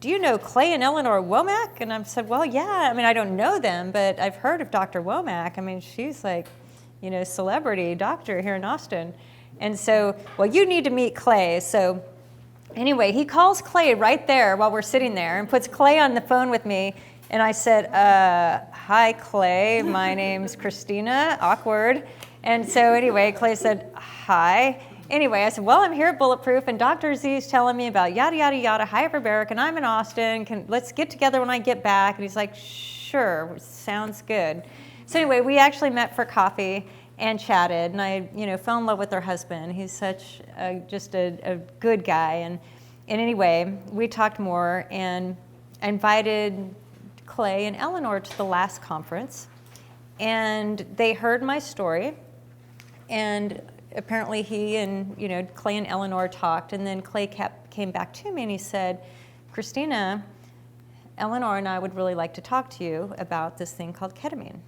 do you know Clay and Eleanor Womack? And I said, well, yeah. I mean, I don't know them, but I've heard of Dr. Womack. I mean, she's like, celebrity doctor here in Austin. And so, well, you need to meet Clay. So anyway, he calls Clay right there while we're sitting there and puts Clay on the phone with me. And I said, hi, Clay. My name's Christina. Awkward. And so anyway, Clay said, hi. Anyway, I said, well, I'm here at Bulletproof, and Dr. Z's telling me about yada, yada, yada, hyperbaric, and I'm in Austin. Let's get together when I get back. And he's like, sure, sounds good. So anyway, we actually met for coffee and chatted, and I, fell in love with her husband. He's such just a good guy. And anyway, we talked more, and I invited Clay and Eleanor to the last conference, and they heard my story, and apparently he and Clay and Eleanor talked, and then Clay came back to me and he said, Christina, Eleanor and I would really like to talk to you about this thing called ketamine.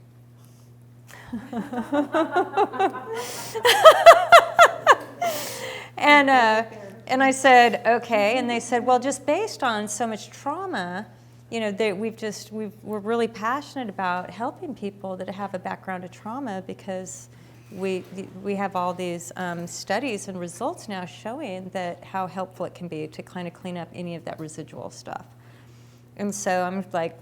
And I said, okay. And they said, well, just based on so much trauma, we're really passionate about helping people that have a background of trauma, because we have all these studies and results now showing that how helpful it can be to kind of clean up any of that residual stuff. And so I'm like,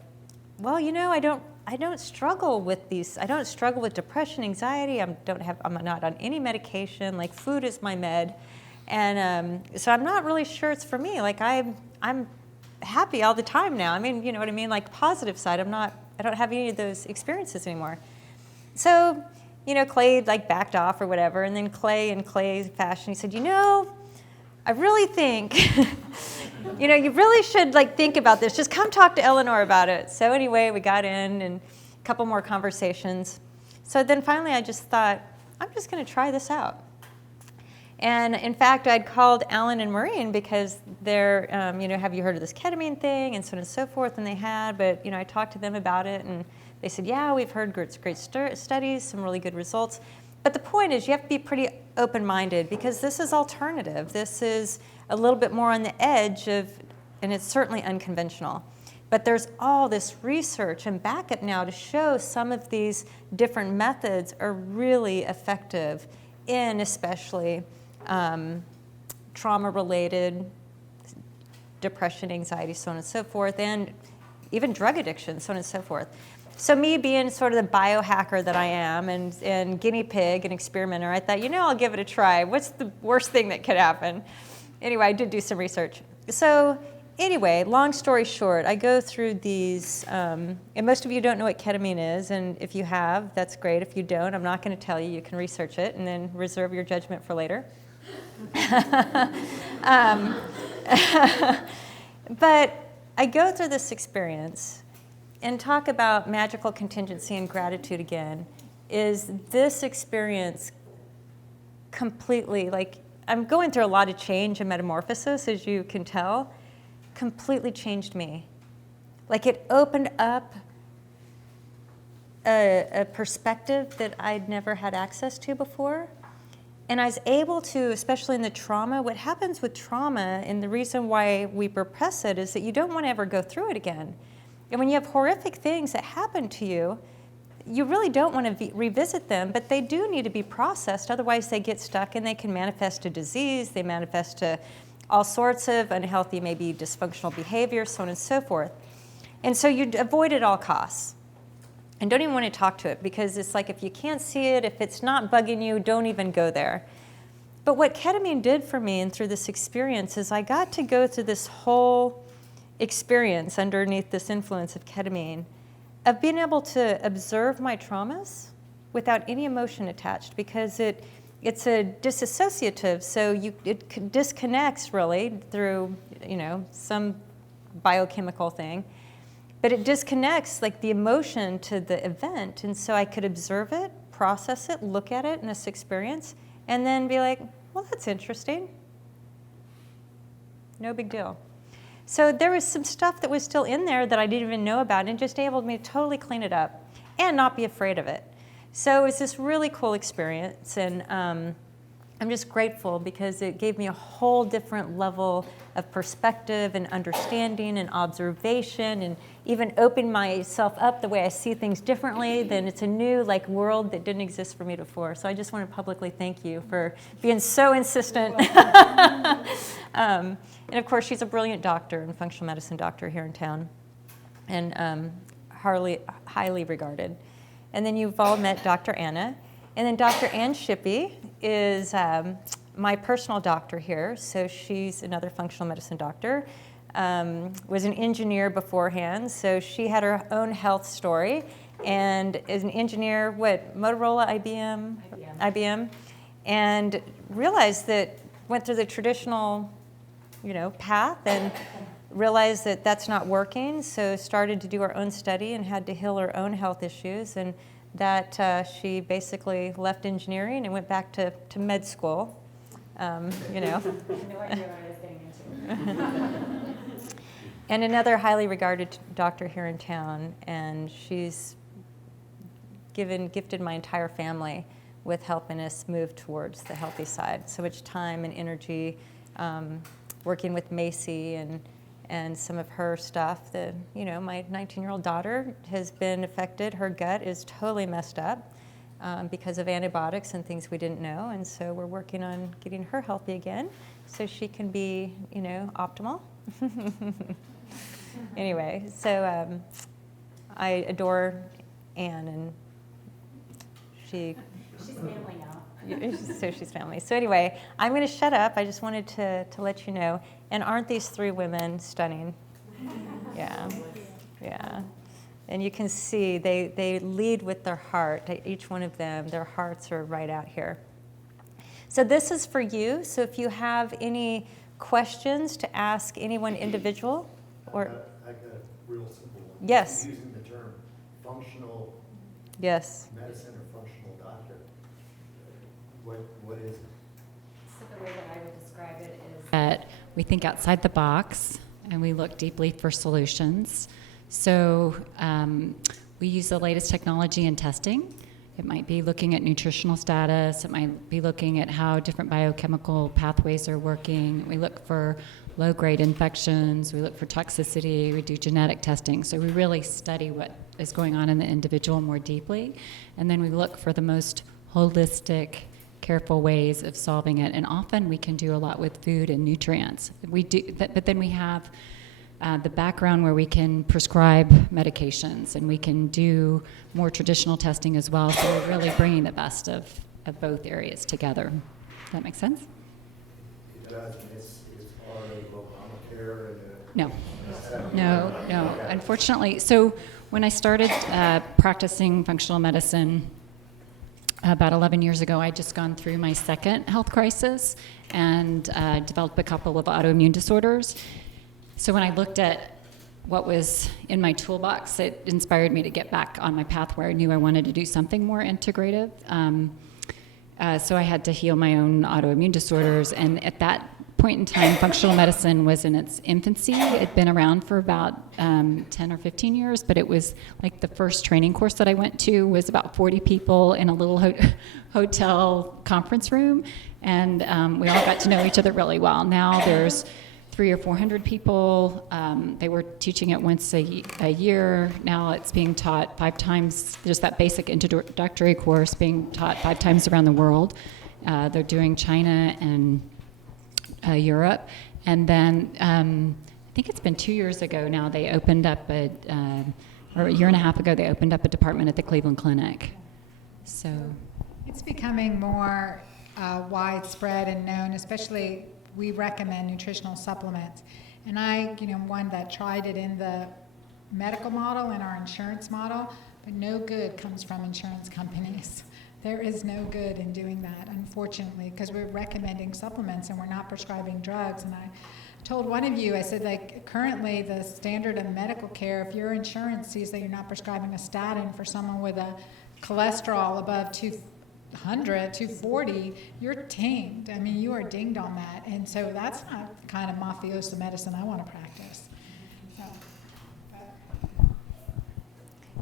well, I don't struggle with these. I don't struggle with depression, anxiety. I'm not on any medication. Like, food is my med, and so I'm not really sure it's for me. Like, I'm happy all the time now. I mean, you know what I mean? Like, positive side. I don't have any of those experiences anymore. So, Clay backed off or whatever, and then Clay in Clay's fashion, he said, I really think, you really should think about this. Just come talk to Eleanor about it. So anyway, we got in and a couple more conversations. So then finally I just thought, I'm just going to try this out. And in fact, I'd called Alan and Maureen because they're, have you heard of this ketamine thing, and so on and so forth, and they had, but I talked to them about it, and they said, yeah, we've heard great studies, some really good results. But the point is, you have to be pretty open-minded, because this is alternative. This is a little bit more on the edge of, and it's certainly unconventional. But there's all this research and backup now to show some of these different methods are really effective in especially trauma-related depression, anxiety, so on and so forth, and even drug addiction, so on and so forth. So me being sort of the biohacker that I am, and guinea pig and experimenter, I thought, I'll give it a try. What's the worst thing that could happen? Anyway, I did do some research. So anyway, long story short, I go through these, and most of you don't know what ketamine is, and if you have, that's great. If you don't, I'm not going to tell you. You can research it and then reserve your judgment for later. But I go through this experience and talk about magical contingency and gratitude again. Is this experience completely, I'm going through a lot of change and metamorphosis, as you can tell, completely changed me. It opened up a perspective that I'd never had access to before. And I was able to, especially in the trauma, what happens with trauma, and the reason why we repress it, is that you don't want to ever go through it again. And when you have horrific things that happen to you, you really don't want to revisit them, but they do need to be processed. Otherwise, they get stuck and they can manifest to disease. They manifest to all sorts of unhealthy, maybe dysfunctional behavior, so on and so forth. And so you avoid at all costs. And don't even want to talk to it, because it's like, if you can't see it, if it's not bugging you, don't even go there. But what ketamine did for me, and through this experience, is I got to go through this whole experience underneath this influence of ketamine, of being able to observe my traumas without any emotion attached, because it's a disassociative, so it disconnects really through some biochemical thing, but it disconnects the emotion to the event, and so I could observe it, process it, look at it in this experience, and then be like, well, that's interesting. No big deal. So there was some stuff that was still in there that I didn't even know about, and just enabled me to totally clean it up and not be afraid of it. So it was this really cool experience, and I'm just grateful because it gave me a whole different level of perspective and understanding and observation, and even opened myself up the way I see things differently. Then it's a new world that didn't exist for me before. So I just want to publicly thank you for being so insistent. And of course, she's a brilliant doctor and functional medicine doctor here in town, and highly regarded. And then you've all met Dr. Anna. And then Dr. Ann Shippey is my personal doctor here. So she's another functional medicine doctor. Was an engineer beforehand. So she had her own health story and is an engineer, Motorola, IBM. And realized went through the traditional, path and realized that that's not working. So started to do her own study and had to heal her own health issues. And that she basically left engineering and went back to med school, No idea what I was getting into. And another highly regarded doctor here in town, and she's gifted my entire family with helping us move towards the healthy side. So much time and energy working with Macy and some of her stuff. My 19-year-old daughter has been affected. Her gut is totally messed up because of antibiotics and things we didn't know. And so we're working on getting her healthy again so she can be, optimal. Anyway, so I adore Anne, and she's family now. So she's family. So anyway, I'm going to shut up. I just wanted to let you know. And aren't these three women stunning? Yeah. And you can see they lead with their heart. Each one of them, their hearts are right out here. So this is for you. So if you have any questions to ask anyone individual, or I got a real simple one. Yes. Using the term functional Yes. medicine or functional doctor, what is it? So the way that I would describe it is that we think outside the box and we look deeply for solutions. So we use the latest technology in testing. It might be looking at nutritional status. It might be looking at how different biochemical pathways are working. We look for low-grade infections. We look for toxicity. We do genetic testing. So we really study what is going on in the individual more deeply. And then we look for the most holistic, careful ways of solving it. And often we can do a lot with food and nutrients. But then we have the background where we can prescribe medications, and we can do more traditional testing as well. So we're really bringing the best of both areas together. Does that make sense? It does, and it's part of Obamacare and No. Unfortunately, so when I started practicing functional medicine about 11 years ago, I'd just gone through my second health crisis and developed a couple of autoimmune disorders. So when I looked at what was in my toolbox, it inspired me to get back on my path where I knew I wanted to do something more integrative. So I had to heal my own autoimmune disorders, and at that point in time, functional medicine was in its infancy. It had been around for about 10 or 15 years, but it was like the first training course that I went to was about 40 people in a little hotel conference room, and we all got to know each other really well. Now there's 300 or 400 people. They were teaching it once a year. Now it's being taught 5 times. There's that basic introductory course being taught 5 times around the world. They're doing China and Europe. And then I think it's been 2 years ago now, they opened up or a year and a half ago, they opened up a department at the Cleveland Clinic. So it's becoming more widespread and known, especially we recommend nutritional supplements. And I, one that tried it in the medical model and our insurance model, but no good comes from insurance companies. There is no good in doing that, unfortunately, because we're recommending supplements and we're not prescribing drugs. And I told one of you, I said, currently the standard of medical care, if your insurance sees that you're not prescribing a statin for someone with a cholesterol above 200, 240, you're tamed. I mean, you are dinged on that. And so that's not the kind of mafioso medicine I want to practice. So,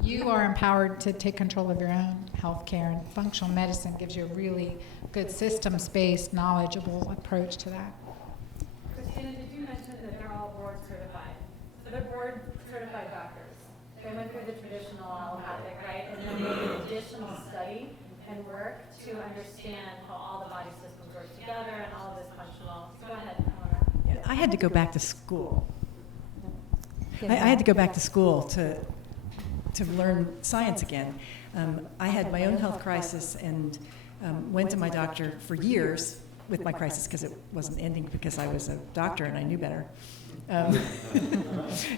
You are empowered to take control of your own health care, and functional medicine gives you a really good systems-based, knowledgeable approach to that. Christina, did you mention that they're all board certified? So they're board certified doctors. They went through the traditional allopathic, right? And then they did additional study and work to understand how all the body systems work together and all of this functional. So go ahead, Eleanor. I had to go back to school. I had to go back to school to learn science again. I had my own health crisis and went to my doctor for years with my crisis because it wasn't ending because I was a doctor and I knew better.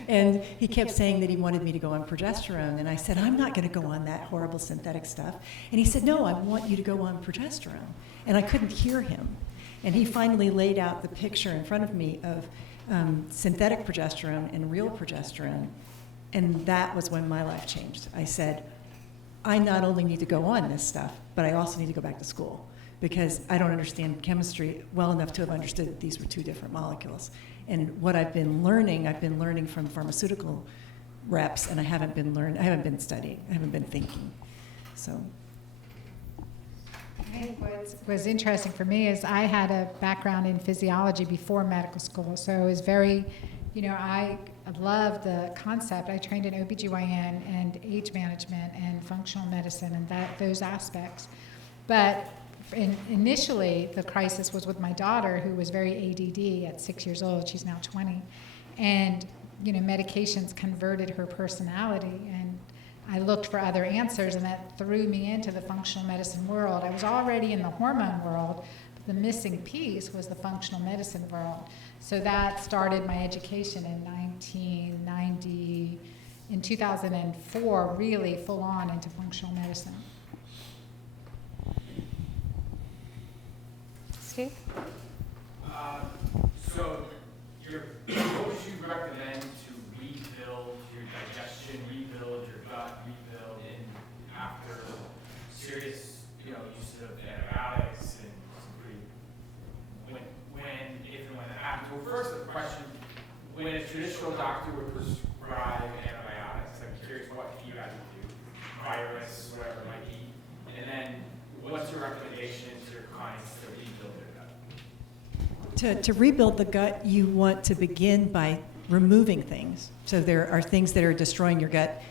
And he kept saying that he wanted me to go on progesterone, and I said, I'm not going to go on that horrible synthetic stuff. And he said, no, I want you to go on progesterone. And I couldn't hear him. And he finally laid out the picture in front of me of synthetic progesterone and real progesterone, and that was when my life changed. I said, I not only need to go on this stuff, but I also need to go back to school because I don't understand chemistry well enough to have understood that these were two different molecules. And what I've been learning from pharmaceutical reps, and I haven't been studying, I haven't been thinking. So. I think what's interesting for me is I had a background in physiology before medical school, so it was very, I love the concept. I trained in OBGYN and age management and functional medicine and those aspects. But initially, the crisis was with my daughter, who was very ADD at 6 years old. She's now 20. And, medications converted her personality. And I looked for other answers, and that threw me into the functional medicine world. I was already in the hormone world, but the missing piece was the functional medicine world. So that started my education in 1990, in 2004, really full on into functional medicine. Steve? So, what would you recommend to rebuild your digestion, rebuild your gut, rebuild after serious, use of antibiotics and if and when that happens? Well, first the question: when a traditional doctor would prescribe antibiotics, I'm curious what you guys would do, virus, whatever it might be, and then what's your recommendation to your clients to rebuild their gut? To rebuild the gut, you want to begin by removing things. So there are things that are destroying your gut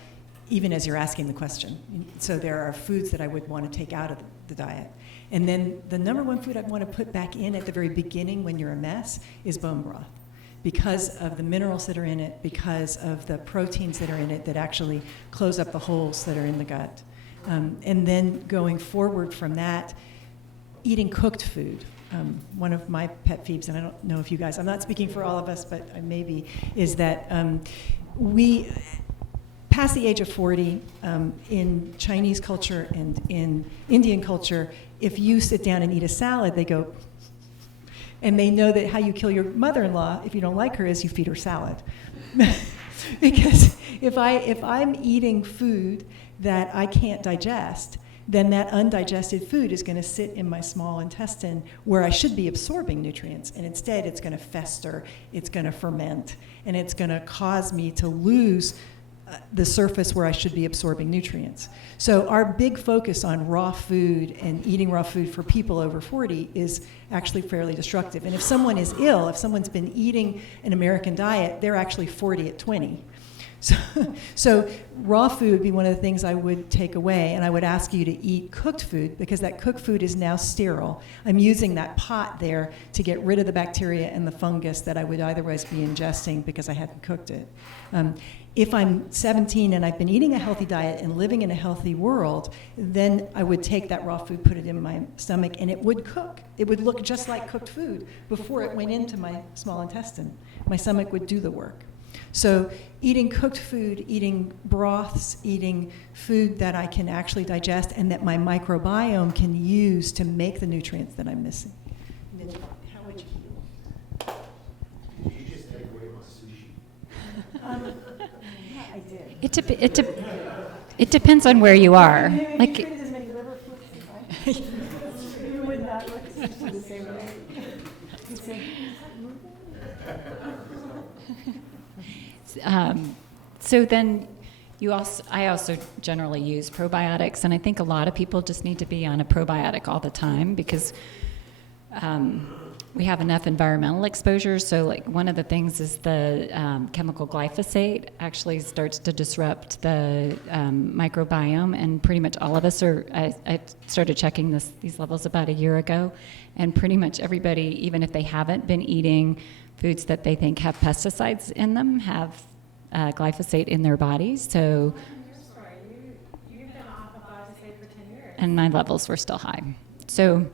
even as you're asking the question. So there are foods that I would want to take out of the diet. And then the number one food I'd want to put back in at the very beginning when you're a mess is bone broth, because of the minerals that are in it, because of the proteins that are in it that actually close up the holes that are in the gut. And then going forward from that, eating cooked food. One of my pet peeves, and I don't know if you guys, I'm not speaking for all of us, but I maybe, is that we, past the age of 40, in Chinese culture and in Indian culture, if you sit down and eat a salad, they go, and they know that how you kill your mother-in-law, if you don't like her, is you feed her salad. Because if I'm eating food that I can't digest, then that undigested food is going to sit in my small intestine where I should be absorbing nutrients, and instead it's going to fester, it's going to ferment, and it's going to cause me to lose the surface where I should be absorbing nutrients. So our big focus on raw food and eating raw food for people over 40 is actually fairly destructive. And if someone is ill, if someone's been eating an American diet, they're actually 40 at 20. So raw food would be one of the things I would take away, and I would ask you to eat cooked food because that cooked food is now sterile. I'm using that pot there to get rid of the bacteria and the fungus that I would otherwise be ingesting because I hadn't cooked it. If I'm 17 and I've been eating a healthy diet and living in a healthy world, then I would take that raw food, put it in my stomach, and it would cook. It would look just like cooked food before it went into my small intestine. My stomach would do the work. So eating cooked food, eating broths, eating food that I can actually digest and that my microbiome can use to make the nutrients that I'm missing. And then how would you heal? Did you just take away my sushi? Yeah, I did. It depends on where you are. Like, as many liver flips as I you would not look at sushi the same way. so then I also generally use probiotics, and I think a lot of people just need to be on a probiotic all the time because we have enough environmental exposure. So, like, one of the things is the chemical glyphosate actually starts to disrupt the microbiome, and pretty much all of us are. I started checking these levels about a year ago, and pretty much everybody, even if they haven't been eating foods that they think have pesticides in them, have glyphosate in their bodies. So, You've been off of glyphosate for 10 years. and my levels were still high. So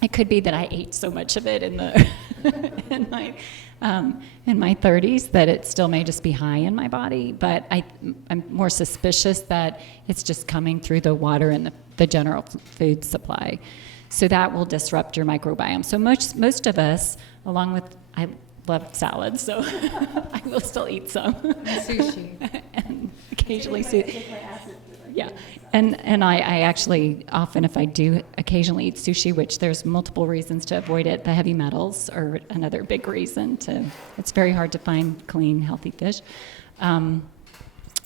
it could be that I ate so much of it in the in my 30s that it still may just be high in my body. But I'm more suspicious that it's just coming through the water and the general food supply. So that will disrupt your microbiome. So most of us, along with, I love salads, so I will still eat some. Sushi. And occasionally sushi. Yeah, and I actually often, if I do occasionally eat sushi, which there's multiple reasons to avoid it, the heavy metals are another big reason to. It's very hard to find clean, healthy fish. I'll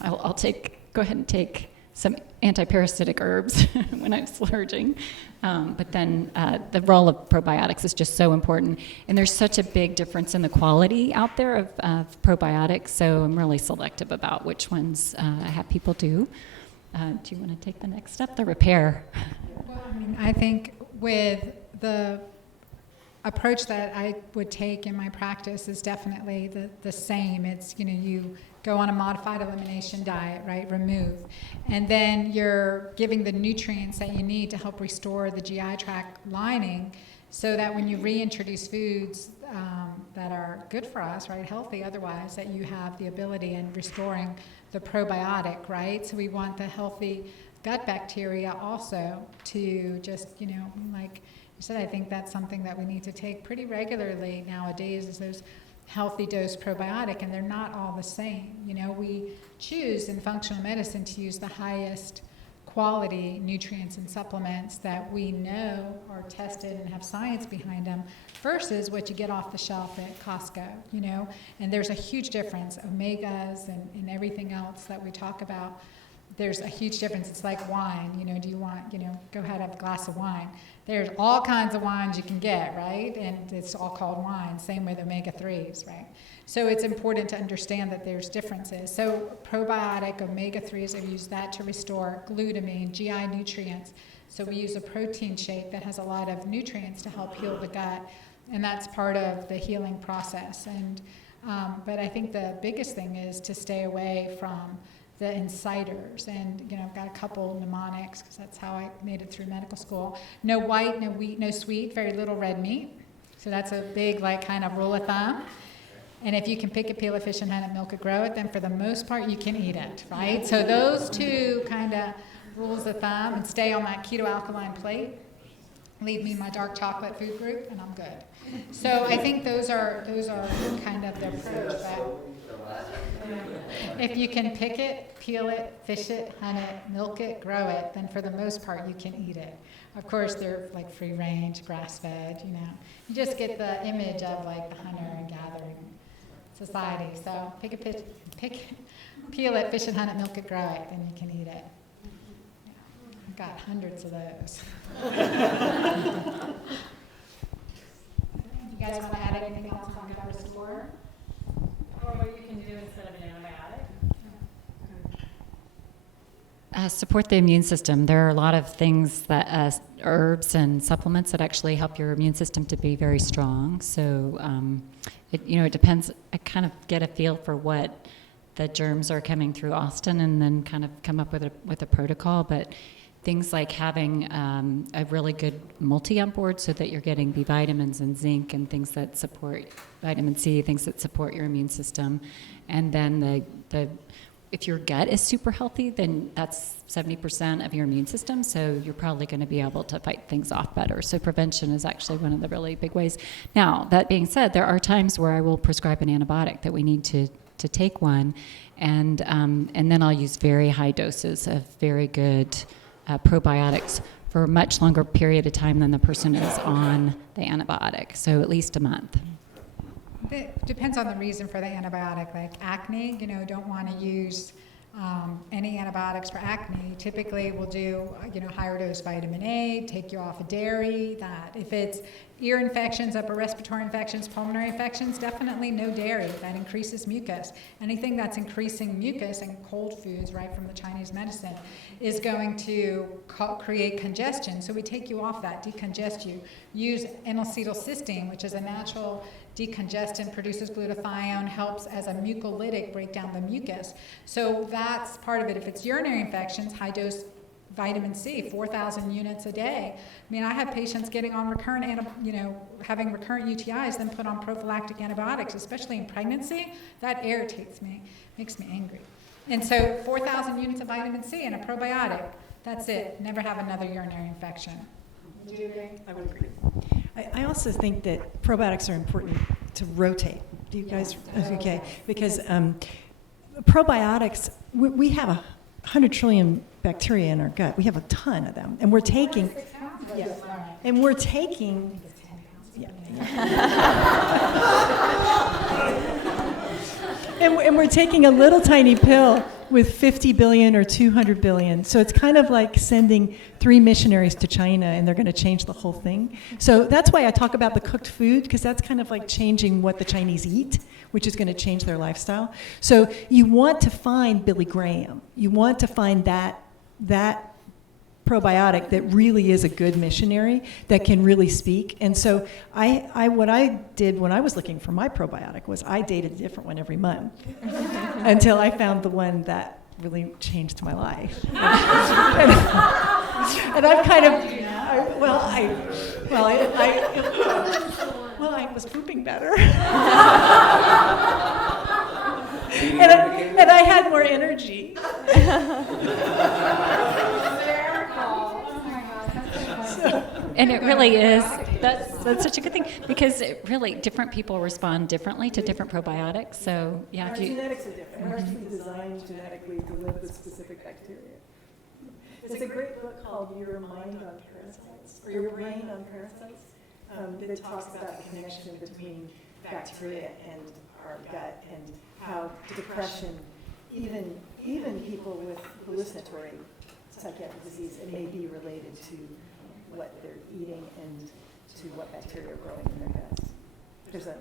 go ahead and take some antiparasitic herbs when I'm splurging. But then the role of probiotics is just so important. And there's such a big difference in the quality out there of probiotics, so I'm really selective about which ones I have people do. Do you want to take the next step, the repair? Well, I mean, I think with the approach that I would take in my practice is definitely the same. It's, you go on a modified elimination diet, right, remove, and then you're giving the nutrients that you need to help restore the GI tract lining so that when you reintroduce foods that are good for us, right, healthy otherwise, that you have the ability in restoring the probiotic, right? So we want the healthy gut bacteria also to just, like you said, I think that's something that we need to take pretty regularly nowadays is those healthy dose probiotic, and they're not all the same. We choose in functional medicine to use the highest quality nutrients and supplements that we know are tested and have science behind them versus what you get off the shelf at Costco, and there's a huge difference. Omegas and everything else that we talk about, there's a huge difference. It's like wine, do you want, go ahead, have a glass of wine. There's all kinds of wines you can get, right? And it's all called wine, same with omega-3s, right? So it's important to understand that there's differences. So probiotic, omega-3s, I've used that to restore glutamine, GI nutrients. So we use a protein shake that has a lot of nutrients to help heal the gut, and that's part of the healing process. And but I think the biggest thing is to stay away from the insiders, and I've got a couple mnemonics because that's how I made it through medical school. No white, no wheat, no sweet, very little red meat. So that's a big kind of rule of thumb. And if you can pick it, peel it, fish and hunt it, milk it, grow it, then for the most part you can eat it, right? So those two kind of rules of thumb, and stay on that keto alkaline plate. Leave me my dark chocolate food group, and I'm good. So I think those are kind of the approach. If you can pick it, peel it, fish it, hunt it, milk it, grow it, then for the most part you can eat it. Of course, they're like free range, grass fed, You just get the image of like the hunter and gathering society. So peel it, fish it, hunt it, milk it, grow it, then you can eat it. I've got hundreds of those. You guys want to add anything else on about Restore? Or what you can do instead of an antibiotic. Support the immune system. There are a lot of things that herbs and supplements that actually help your immune system to be very strong. So it depends. I kind of get a feel for what the germs are coming through Austin, and then kind of come up with a protocol. But things like having a really good multi on board so that you're getting B vitamins and zinc and things that support vitamin C, things that support your immune system. And then if your gut is super healthy, then that's 70% of your immune system, so you're probably going to be able to fight things off better. So prevention is actually one of the really big ways. Now, that being said, there are times where I will prescribe an antibiotic that we need to take one, and then I'll use very high doses of very good probiotics for a much longer period of time than the person is on the antibiotic, so at least a month. It depends on the reason for the antibiotic. Like acne, don't want to use any antibiotics for acne, typically we'll do, higher dose vitamin A, take you off of dairy, that. If it's ear infections, upper respiratory infections, pulmonary infections, definitely no dairy. That increases mucus. Anything that's increasing mucus and cold foods, right, from the Chinese medicine, is going to create congestion. So we take you off that, decongest you. Use N-acetylcysteine, which is a natural decongestant, produces glutathione, helps as a mucolytic break down the mucus. So that's part of it. If it's urinary infections, high dose vitamin C, 4,000 units a day. I mean, I have patients getting on having recurrent UTIs, then put on prophylactic antibiotics, especially in pregnancy. That irritates me, makes me angry. And so 4,000 units of vitamin C and a probiotic, that's it. Never have another urinary infection. Would you agree? I would agree. I also think that probiotics are important to rotate. Do you guys? Okay. Because probiotics, we have 100 trillion bacteria in our gut. We have a ton of them. And we're taking... Yeah. And we're taking... Yeah. and we're taking a little tiny pill with 50 billion or 200 billion. So it's kind of like sending 3 missionaries to China and they're going to change the whole thing. So that's why I talk about the cooked food, because that's kind of like changing what the Chinese eat, which is going to change their lifestyle. So you want to find Billy Graham. You want to find that probiotic that really is a good missionary that can really speak. And so what I did when I was looking for my probiotic was I dated a different one every month until I found the one that really changed my life. and I've kind of, I was pooping better. and I had more energy. And it really is, that's such a good thing, because it really, different people respond differently to different probiotics. So, yeah. Our genetics are different. We're actually designed genetically to live with specific bacteria. There's a great book called Your Mind on Parasites, or Your Brain on Parasites, that talks about the connection between bacteria and our gut, and how depression, even people with hallucinatory psychiatric disease, it may be related to what they're eating and to what bacteria are growing in their guts. There's a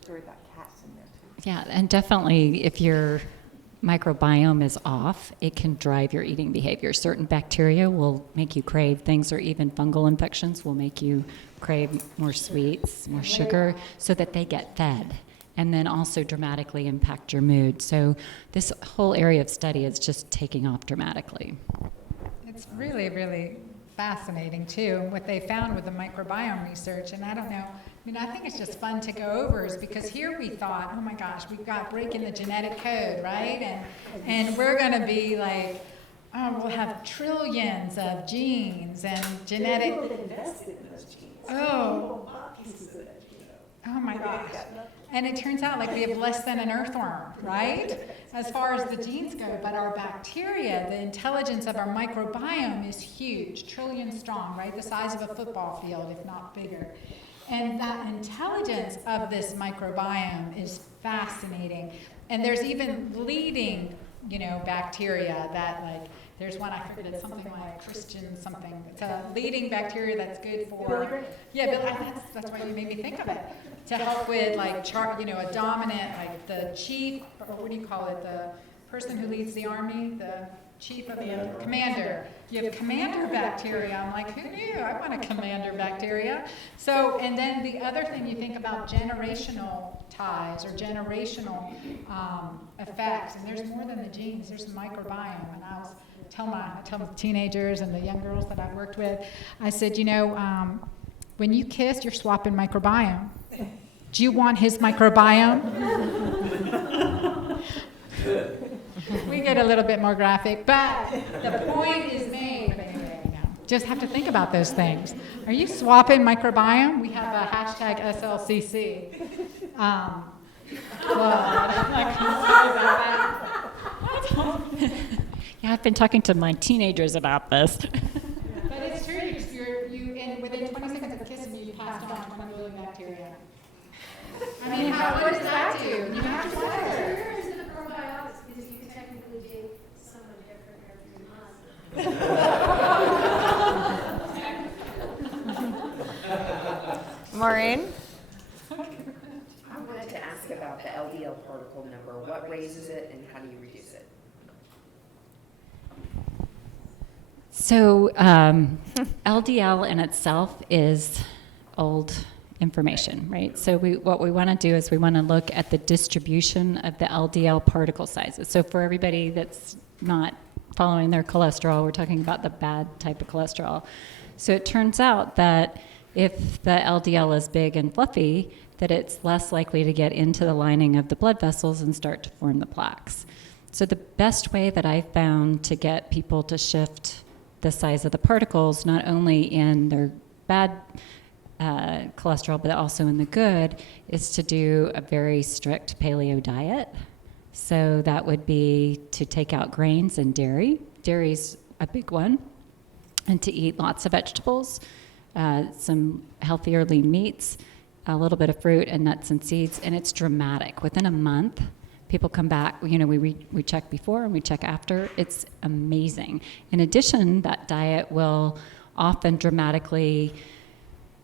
story about cats in there too. Yeah, and definitely if your microbiome is off, it can drive your eating behavior. Certain bacteria will make you crave things, or even fungal infections will make you crave more sweets, more sugar, so that they get fed, and then also dramatically impact your mood. So this whole area of study is just taking off dramatically. It's really, really fascinating too, what they found with the microbiome research. And I don't know, I think it's just fun to go over, is because here we thought, oh my gosh, we've got breaking the genetic code, right? And we're going to be like, oh, we'll have trillions of genes and genetic. People that invested in those genes. Oh. Pieces of that genome. Oh my gosh. And it turns out like we have less than an earthworm, right? As far as the genes go. But our bacteria, the intelligence of our microbiome is huge, trillion strong, right? The size of a football field, if not bigger. And that intelligence of this microbiome is fascinating. And there's even leading, bacteria that like, there's one, I forget, it's something like Christian something. It's a leading bacteria that's good for, that's why you made me think of it. To help with like, a dominant, like the chief, or what do you call it? The person who leads the army, the chief of the commander. You have commander bacteria. I'm like, who knew? I want a commander bacteria. So, and then the other thing you think about generational ties or generational effects, and there's more than the genes, there's the microbiome. And I tell the teenagers and the young girls that I've worked with, I said, when you kiss, you're swapping microbiome. Do you want his microbiome? We get a little bit more graphic, but the point is made. Just have to think about those things. Are you swapping microbiome? We have a hashtag SLCC. Yeah, I've been talking to my teenagers about this. But it's true. And within 20 seconds of kissing you passed on 20 billion bacteria. I mean, what does that do? You have to wonder. Into the probiotics, because you can technically do it, and how do you reduce it? So LDL in itself is old information, right? So what we want to do is we want to look at the distribution of the LDL particle sizes. So for everybody that's not following their cholesterol, we're talking about the bad type of cholesterol. So it turns out that if the LDL is big and fluffy, that it's less likely to get into the lining of the blood vessels and start to form the plaques. So the best way that I've found to get people to shift the size of the particles, not only in their bad cholesterol, but also in the good, is to do a very strict paleo diet. So that would be to take out grains and dairy. Dairy's a big one. And to eat lots of vegetables, some healthier lean meats, a little bit of fruit and nuts and seeds, and it's dramatic. Within a month, people come back. You know, we check before and we check after. It's amazing. In addition, that diet will often dramatically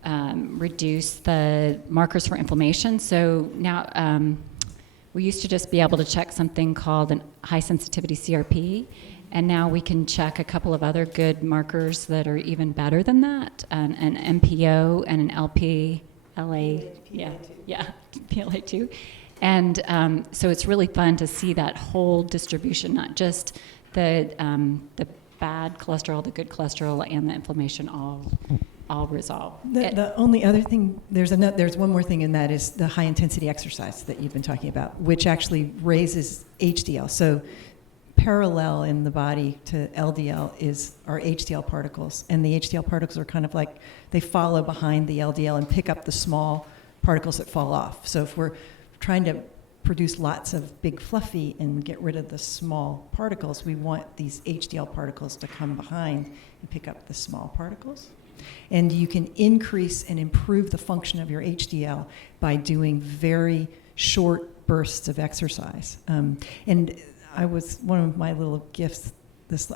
reduce the markers for inflammation. So now we used to just be able to check something called a high sensitivity CRP, and now we can check a couple of other good markers that are even better than that, an MPO and an PLA2. And so it's really fun to see that whole distribution, not just the bad cholesterol, the good cholesterol, and the inflammation all resolve. The only other thing, there's one more thing, and that is the high intensity exercise that you've been talking about, which actually raises HDL. So parallel in the body to LDL are HDL particles, and the HDL particles are kind of like, they follow behind the LDL and pick up the small particles that fall off. So if we're trying to produce lots of big fluffy and get rid of the small particles, we want these HDL particles to come behind and pick up the small particles. And you can increase and improve the function of your HDL by doing very short bursts of exercise. And one of my little gifts,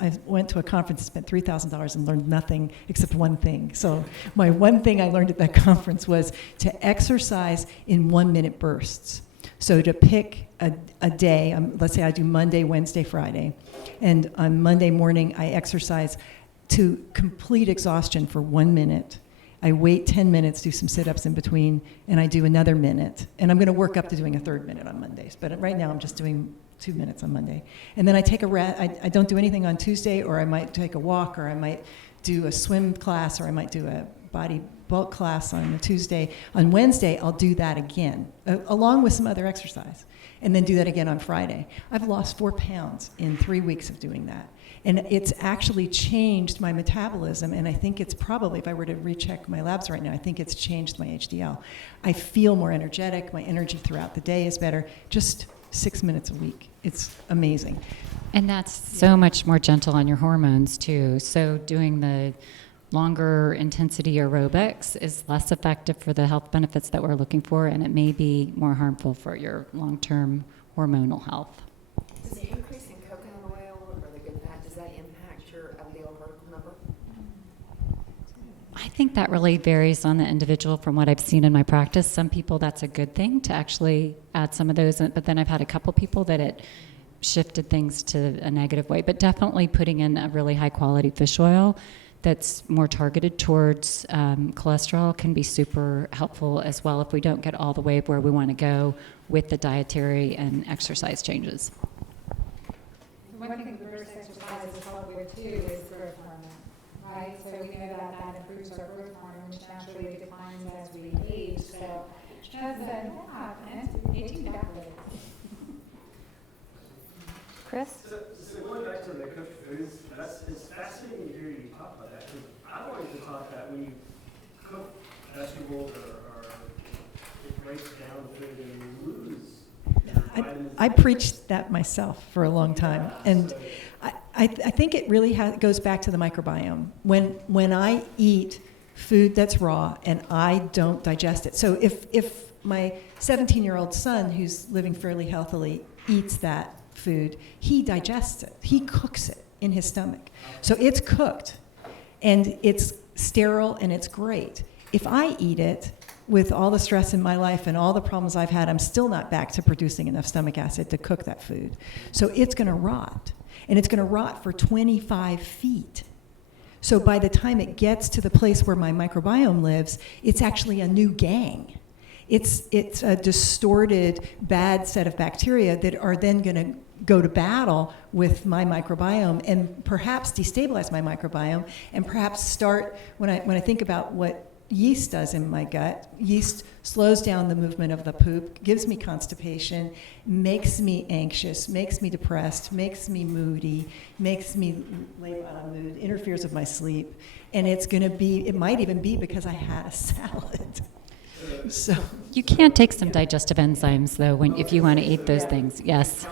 I went to a conference, spent $3,000 and learned nothing except one thing. So my one thing I learned at that conference was to exercise in 1 minute bursts. So to pick a day, let's say I do Monday, Wednesday, Friday, and on Monday morning I exercise to complete exhaustion for 1 minute. I wait 10 minutes, do some sit-ups in between, and I do another minute. And I'm going to work up to doing a third minute on Mondays, but right now I'm just doing 2 minutes on Monday. And then I take a rest. I don't do anything on Tuesday, or I might take a walk, or I might do a swim class, or I might do a body bulk class on a Tuesday. On Wednesday, I'll do that again, along with some other exercise, and then do that again on Friday. I've lost 4 pounds in 3 weeks of doing that. And it's actually changed my metabolism, and I think it's probably, if I were to recheck my labs right now, I think it's changed my HDL. I feel more energetic, my energy throughout the day is better, just 6 minutes a week. It's amazing. And that's so much more gentle on your hormones too. So doing the longer intensity aerobics is less effective for the health benefits that we're looking for, and it may be more harmful for your long-term hormonal health. Does the increase in coconut oil or the good fat, does that impact your LDL particle number? I think that really varies on the individual from what I've seen in my practice. Some people, that's a good thing to actually add some of those, but then I've had a couple people that it shifted things to a negative way. But definitely putting in a really high quality fish oil that's more targeted towards cholesterol can be super helpful as well if we don't get all the way where we want to go with the dietary and exercise changes. One thing reverse exercise is helpful with too is growth hormone, right? So we know that improves our growth hormone, which naturally declines as we age. So that's aging backwards. Chris? So going back to the cooked foods, it's fascinating to hear you talk about that, because I wanted to talk that when you cook vegetables or it breaks down the food and you lose your vitamins. I preached that myself for a long time, and I think it really goes back to the microbiome. When I eat food that's raw and I don't digest it, so if my 17-year-old son, who's living fairly healthily, eats that food, he digests it. He cooks it in his stomach. So it's cooked, and it's sterile, and it's great. If I eat it, with all the stress in my life and all the problems I've had, I'm still not back to producing enough stomach acid to cook that food. So it's going to rot. And it's going to rot for 25 feet. So by the time it gets to the place where my microbiome lives, it's actually a new gang. It's a distorted, bad set of bacteria that are then going to go to battle with my microbiome and perhaps destabilize my microbiome and perhaps start, when I think about what yeast does in my gut, yeast slows down the movement of the poop, gives me constipation, makes me anxious, makes me depressed, makes me moody, makes me late on mood, interferes with my sleep, and it might even be because I had a salad. So You can take some digestive enzymes, though, if you want to eat those things. Yes.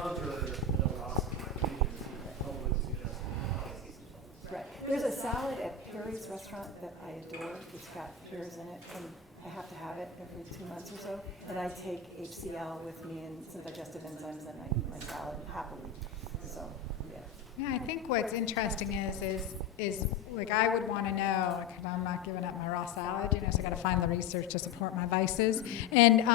right. There's a salad at Perry's restaurant that I adore. It's got pears in it, and I have to have it every 2 months or so. And I take HCl with me and some digestive enzymes, and I eat my salad happily. So, yeah. Yeah, I think what's interesting is like I would want to know, because I'm not giving up my raw salad, so I got to find the research to support my vices. And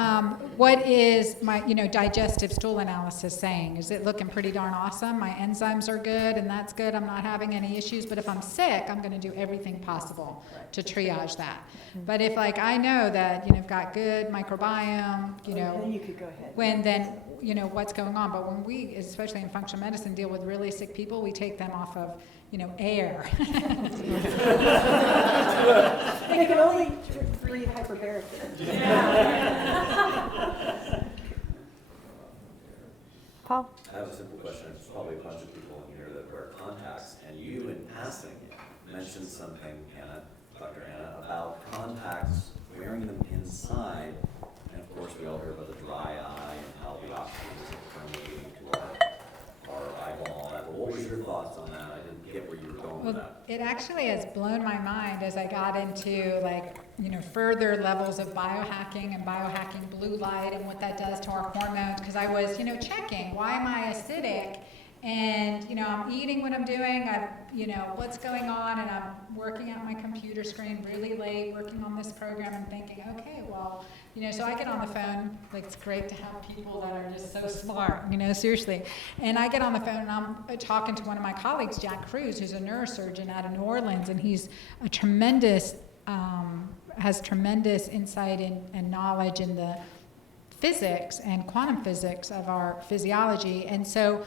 what is my, digestive stool analysis saying? Is it looking pretty darn awesome? My enzymes are good, and that's good. I'm not having any issues. But if I'm sick, I'm going to do everything possible to triage that. But if I know that I've got good microbiome, then you could go ahead. What's going on. But when we, especially in functional medicine, deal with really sick people, we take them off of, air. They can only breathe hyperbaric. Paul? I have a simple question. There's probably a bunch of people in here that wear contacts, and you, in passing, mentioned something, Dr. Anna, about contacts, wearing them inside, and of course we all hear about the dry eye and how the oxygen is permeating to our eyeball and all that. But what was your thoughts on that? I didn't get where you were going with Well, that. it actually has blown my mind as I got into further levels of biohacking and biohacking blue light and what that does to our hormones. Because I was, checking, why am I acidic? And, I'm eating what I'm doing, what's going on, and I'm working at my computer screen really late, working on this program and thinking, okay, well, so I get on the phone, it's great to have people that are just so smart, seriously. And I get on the phone and I'm talking to one of my colleagues, Jack Cruz, who's a neurosurgeon out of New Orleans, and he's a tremendous, has tremendous insight and knowledge in the physics and quantum physics of our physiology. And so,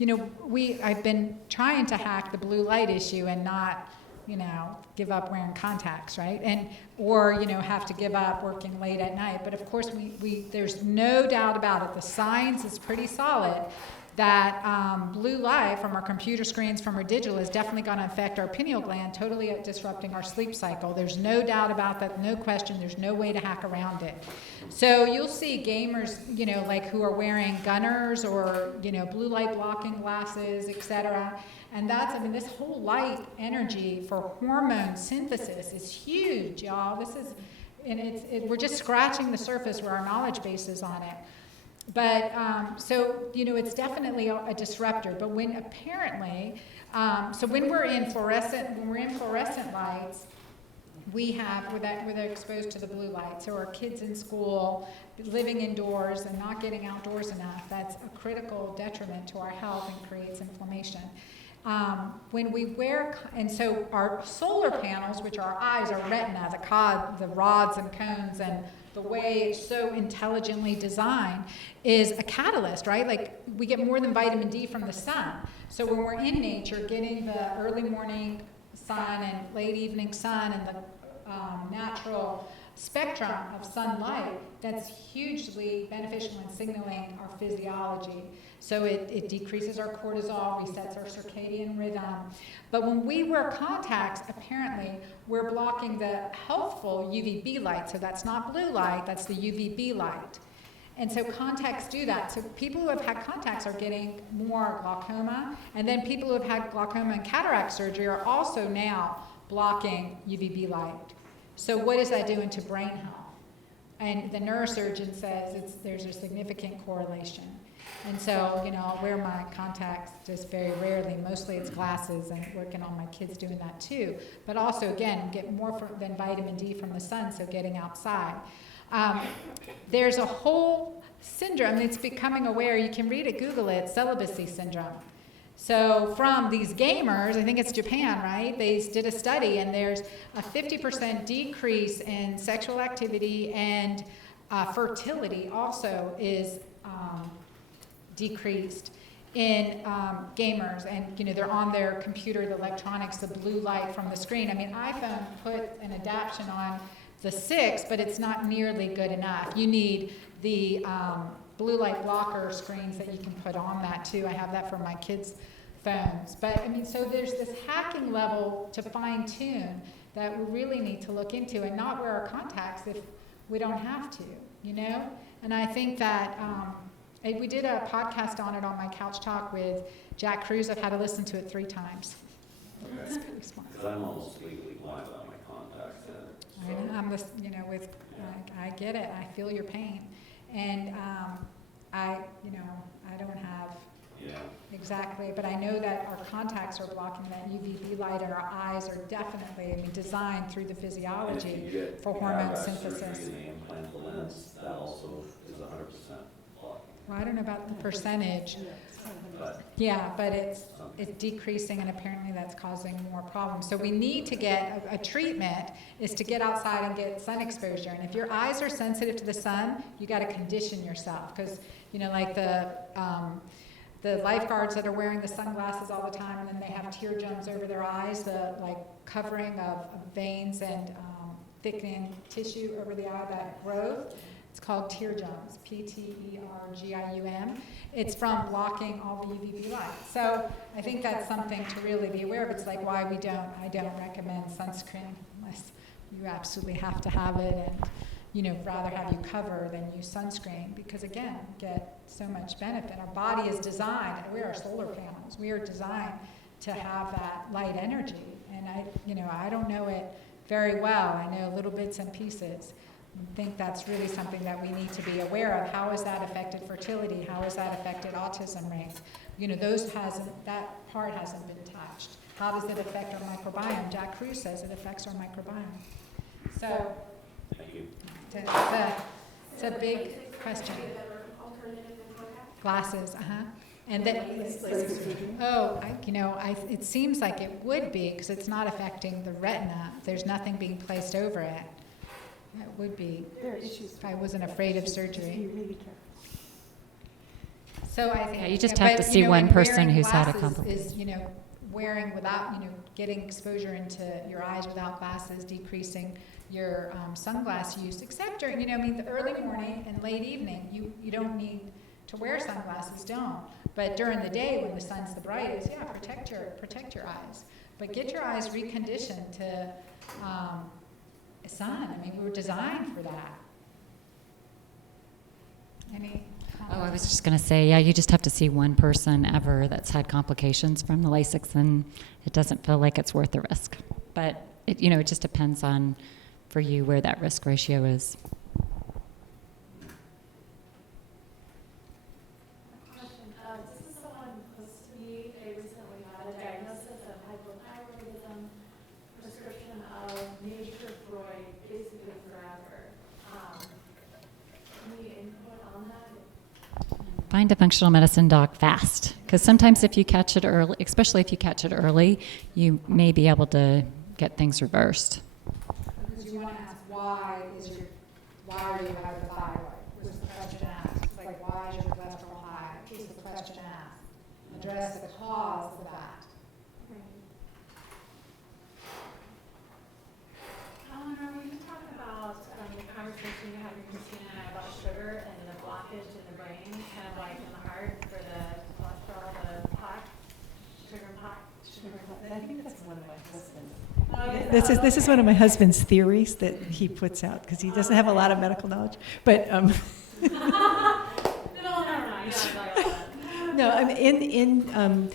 I've been trying to hack the blue light issue and not, give up wearing contacts, right? Or have to give up working late at night. But of course, there's no doubt about it. The science is pretty solid that blue light from our computer screens, from our digital, is definitely going to affect our pineal gland, totally disrupting our sleep cycle. There's no doubt about that, no question. There's no way to hack around it. So you'll see gamers, who are wearing gunners or, blue light blocking glasses, etc. And this whole light energy for hormone synthesis is huge, y'all. We're just scratching the surface where our knowledge base is on it. But, it's definitely a disruptor. But when we're in fluorescent lights, we're exposed to the blue light. So our kids in school, living indoors and not getting outdoors enough, that's a critical detriment to our health and creates inflammation. When we wear, and so our solar panels, which are our eyes, our retina, the rods and cones, and the way it's so intelligently designed is a catalyst, right? We get more than vitamin D from the sun. So when we're in nature, getting the early morning sun and late evening sun and the natural spectrum of sunlight, that's hugely beneficial in signaling our physiology. So it decreases our cortisol, resets our circadian rhythm. But when we wear contacts, apparently, we're blocking the healthful UVB light. So that's not blue light, that's the UVB light. And so contacts do that. So people who have had contacts are getting more glaucoma. And then people who have had glaucoma and cataract surgery are also now blocking UVB light. So what is that doing to brain health? And the neurosurgeon says there's a significant correlation. And so, I'll wear my contacts just very rarely. Mostly it's glasses, and working on my kids doing that too. But also, again, get more than vitamin D from the sun, so getting outside. There's a whole syndrome that's becoming aware. You can read it, Google it, celibacy syndrome. So from these gamers, I think it's Japan, right? They did a study, and there's a 50% decrease in sexual activity, and fertility also is decreased in gamers. And they're on their computer, the electronics, the blue light from the screen. I mean, iPhone put an adaptation on the 6, but it's not nearly good enough. You need the blue light blocker screens that you can put on that too. I have that for my kids' phones. But I mean, so there's this hacking level to fine tune that we really need to look into, and not wear our contacts if we don't have to, And I think that we did a podcast on it on my Couch Talk with Jack Cruz. I've had to listen to it 3 times. That's pretty smart. Because I'm almost legally blind without my contacts in. I'm just, I get it. I feel your pain. And I don't have exactly, but I know that our contacts are blocking that UVB light, and our eyes are definitely, designed through the physiology for hormone synthesis. And they implant the lens, that also is 100% blocking. Well, I don't know about the percentage. But But it's decreasing, and apparently that's causing more problems. So we need to get a treatment is to get outside and get sun exposure. And if your eyes are sensitive to the sun, you got to condition yourself, because like the lifeguards that are wearing the sunglasses all the time, and then they have tear gums over their eyes, the covering of veins and thickening tissue over the eye, that growth. It's called tear gums, PTERGIUM. It's from blocking all the UVB light. So I think that's something to really be aware of. It's like why I don't recommend sunscreen unless you absolutely have to have it, and rather have you cover than use sunscreen, because again, get so much benefit. Our body is designed, we are solar panels. We are designed to have that light energy. And I don't know it very well. I know little bits and pieces. I think that's really something that we need to be aware of. How has that affected fertility? How has that affected autism rates? That part hasn't been touched. How does it affect our microbiome? Jack Cruz says it affects our microbiome. So thank you. it's a big question. Glasses, And then, it seems like it would be, because it's not affecting the retina. There's nothing being placed over it. It would be, if I wasn't afraid of surgery. So I think you just have to see one person who's had a complication. Is wearing without getting exposure into your eyes without glasses, decreasing your sunglass use, except during the early morning and late evening. You don't need to wear sunglasses, don't. But during the day when the sun's the brightest, protect your eyes. But get your eyes reconditioned to sun. We were designed for that. Any comments? I was just going to say, you just have to see one person ever that's had complications from the LASIK, and it doesn't feel like it's worth the risk. But it just depends on, for you, where that risk ratio is. Question. This is someone close to me. They recently had a diagnosis of hypothyroidism, prescription of Nature Freud, basically forever. Any input on that? Find a functional medicine doc fast, because sometimes if you catch it early, especially if you catch it early, you may be able to get things reversed. Because you want to ask why are you hypothyroid? Was the question asked? It's like, why is your cholesterol high? Was the question asked? Address the cause of that. Eleanor, will you talk about the conversation you had with Christina and I about sugar and the blockage in the brain, kind of like in the heart for the cholesterol, the plaque, sugar plaque? I think that's one of my husband's. This is one of my husband's theories that he puts out, because he doesn't have a lot of medical knowledge. But No, never mind. no, in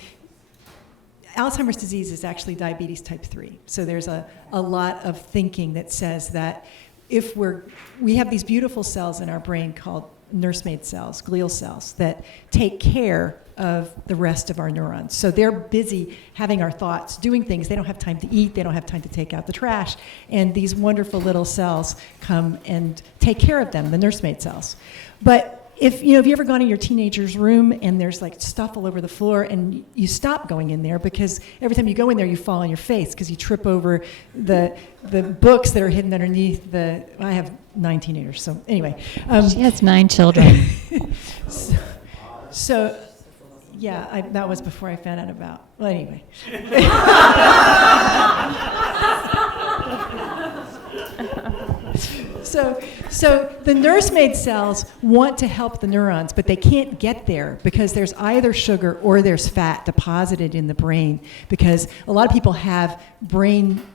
Alzheimer's disease is actually diabetes type 3. So there's a lot of thinking that says that if we have these beautiful cells in our brain called nursemaid cells, glial cells, that take care of the rest of our neurons. So they're busy having our thoughts, doing things. They don't have time to eat. They don't have time to take out the trash. And these wonderful little cells come and take care of them, the nursemaid cells. But if you ever gone in your teenager's room and there's like stuff all over the floor and you stop going in there because every time you go in there you fall on your face because you trip over the books that are hidden underneath I have 9 teenagers, so anyway. She has 9 children. So yeah, that was before I found out about, well anyway. So the nursemaid cells want to help the neurons, but they can't get there because there's either sugar or there's fat deposited in the brain, because a lot of people have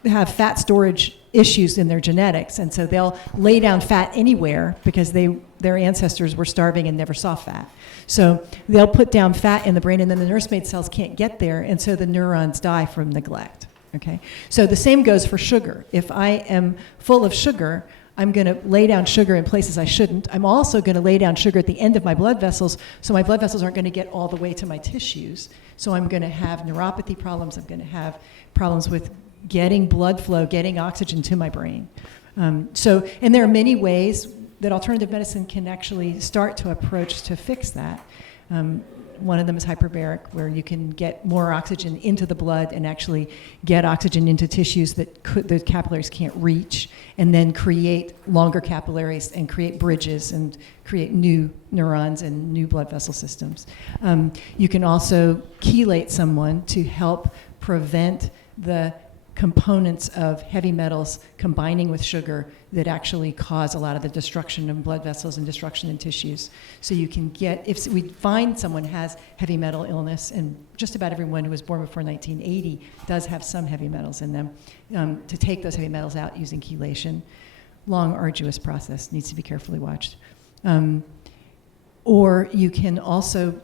fat storage issues in their genetics, and so they'll lay down fat anywhere because their ancestors were starving and never saw fat. So they'll put down fat in the brain, and then the nursemaid cells can't get there, and so the neurons die from neglect. Okay? So the same goes for sugar. If I am full of sugar, I'm going to lay down sugar in places I shouldn't. I'm also going to lay down sugar at the end of my blood vessels, so my blood vessels aren't going to get all the way to my tissues. So I'm going to have neuropathy problems. I'm going to have problems with getting blood flow, getting oxygen to my brain. And there are many ways that alternative medicine can actually start to approach to fix that. One of them is hyperbaric, where you can get more oxygen into the blood and actually get oxygen into tissues that the capillaries can't reach, and then create longer capillaries and create bridges and create new neurons and new blood vessel systems. You can also chelate someone to help prevent the components of heavy metals combining with sugar that actually cause a lot of the destruction of blood vessels and destruction in tissues. So you can get, if we find someone has heavy metal illness, and just about everyone who was born before 1980 does have some heavy metals in them, to take those heavy metals out using chelation. Long, arduous process, needs to be carefully watched. Or you can also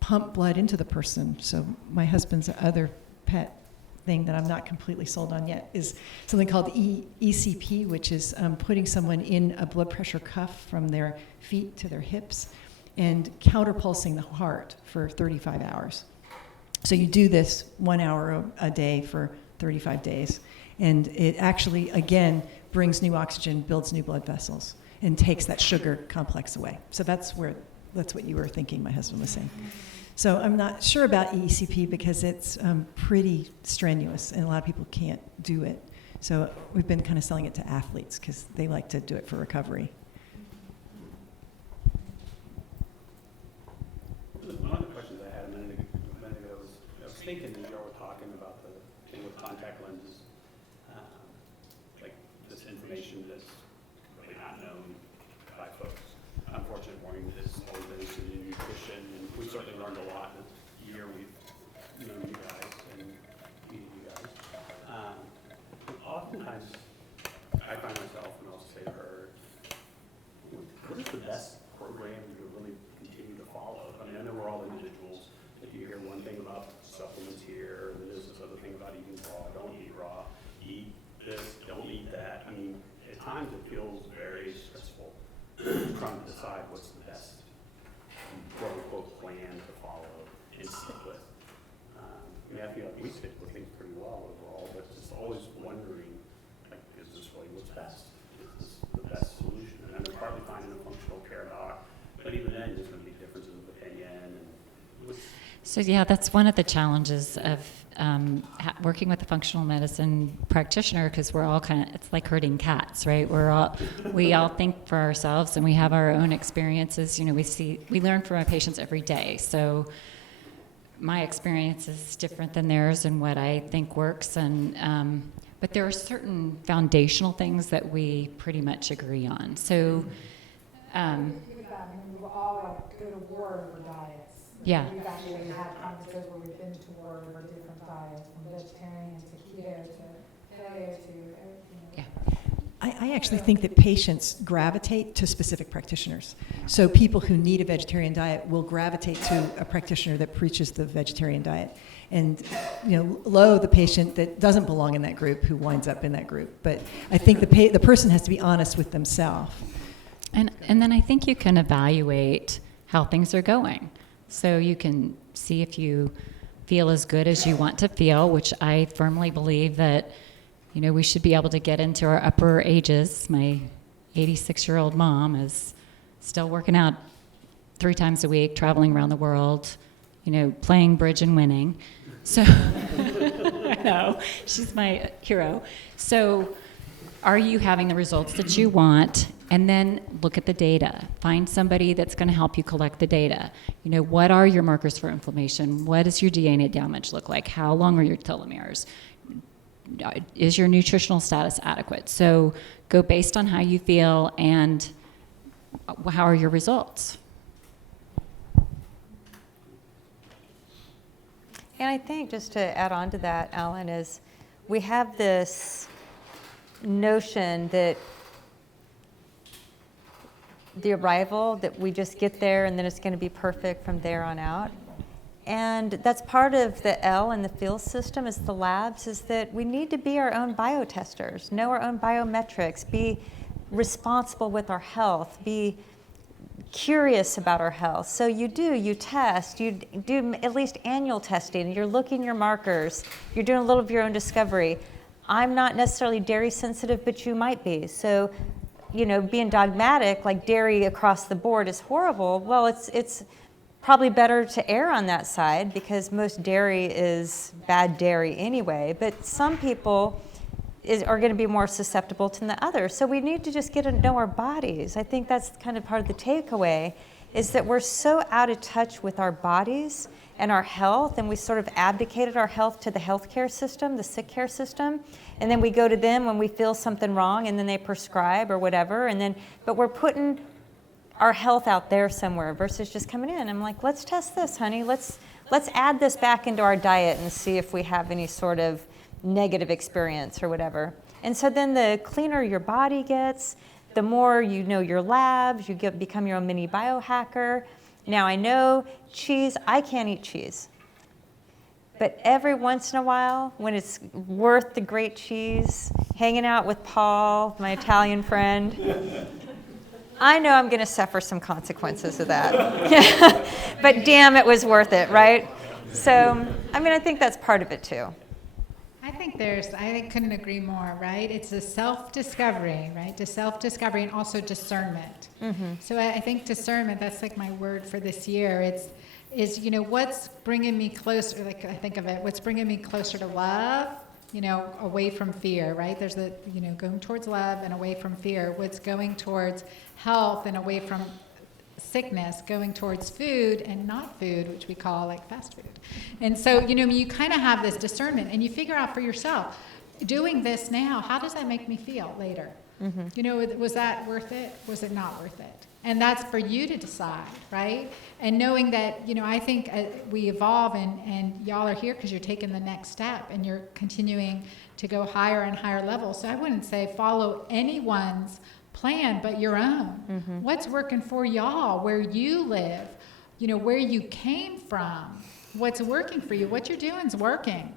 pump blood into the person. So my husband's other pet thing that I'm not completely sold on yet is something called ECP, which is putting someone in a blood pressure cuff from their feet to their hips and counterpulsing the heart for 35 hours. So you do this 1 hour a day for 35 days. And it actually, again, brings new oxygen, builds new blood vessels, and takes that sugar complex away. So that's what you were thinking my husband was saying. So I'm not sure about ECP because it's pretty strenuous and a lot of people can't do it. So we've been kind of selling it to athletes because they like to do it for recovery. One of the questions I had a minute ago was, I was thinking as y'all were talking about the thing with contact lenses, like this information that's really not known by folks. Unfortunately, Maureen has always been interested in nutrition, and we've certainly learned a lot in the year we've known you guys and meeting you guys. Oftentimes, I find myself, and I'll say to her, what is the best program to really continue to follow? I mean, I know we're all individuals. If you hear one thing about supplements here, then there's this other thing about eating raw, don't eat raw, eat this, don't eat that. I mean, at times it feels very stressful trying to decide what's the best quote-unquote plan to follow and stick with. I feel like we stick with things pretty well overall, but just always wondering, like, is this really what's best? Is this the best solution? And I know partly finding a functional care doc, but even then there's going to be differences of opinion. So yeah, that's one of the challenges of working with a functional medicine practitioner, because we're all it's like herding cats, right? We all think for ourselves and we have our own experiences. We learn from our patients every day. So my experience is different than theirs and what I think works. But there are certain foundational things that we pretty much agree on. So, we all go to war over diets. Yeah. We've actually had conferences where we've been to war over different diets, from vegetarian to keto to paleo to everything. Yeah. I actually think that patients gravitate to specific practitioners. So people who need a vegetarian diet will gravitate to a practitioner that preaches the vegetarian diet. And the patient that doesn't belong in that group who winds up in that group. But I think the person has to be honest with themselves. And then I think you can evaluate how things are going. So you can see if you feel as good as you want to feel, which I firmly believe that, we should be able to get into our upper ages. My 86-year-old mom is still working out 3 times a week, traveling around the world, playing bridge and winning. So, I know, she's my hero. So, are you having the results that you want? And then look at the data. Find somebody that's going to help you collect the data. What are your markers for inflammation? What does your DNA damage look like? How long are your telomeres? Is your nutritional status adequate? So go based on how you feel and how are your results. And I think, just to add on to that, Alan, is we have this notion that the arrival, that we just get there and then it's going to be perfect from there on out. And that's part of the L in the field system, is the labs, is that we need to be our own biotesters, know our own biometrics, be responsible with our health, be curious about our health. So you test, you do at least annual testing, you're looking your markers, you're doing a little of your own discovery. I'm not necessarily dairy sensitive, but you might be. So, being dogmatic, like dairy across the board is horrible, well, it's probably better to err on that side, because most dairy is bad dairy anyway. But some people are going to be more susceptible than the others. So we need to just get to know our bodies. I think that's kind of part of the takeaway, is that we're so out of touch with our bodies and our health, and we sort of abdicated our health to the healthcare system, the sick care system, and then we go to them when we feel something wrong, and then they prescribe or whatever, but we're putting our health out there somewhere versus just coming in. I'm like, let's test this, honey. Let's add this back into our diet and see if we have any sort of negative experience or whatever. And so then the cleaner your body gets, the more you know your labs, you become your own mini biohacker. Now I know cheese, I can't eat cheese. But every once in a while, when it's worth the great cheese, hanging out with Paul, my Italian friend, I know I'm going to suffer some consequences of that. But damn, it was worth it, right? So, I think that's part of it too. I couldn't agree more, right? It's a self-discovery, right? To self-discovery and also discernment. Mm-hmm. So I think discernment, that's like my word for this year. Is what's bringing me closer, like I think of it, what's bringing me closer to love, away from fear, right? There's the, going towards love and away from fear. What's going towards health and away from sickness, going towards food and not food, which we call like fast food. And so, you kind of have this discernment and you figure out for yourself, doing this now, how does that make me feel later? Mm-hmm. Was that worth it? Was it not worth it? And that's for you to decide, right? And knowing that, I think we evolve and y'all are here because you're taking the next step and you're continuing to go higher and higher levels. So I wouldn't say follow anyone's plan but your own. Mm-hmm. What's working for y'all, where you live, where you came from, what's working for you, what you're doing is working.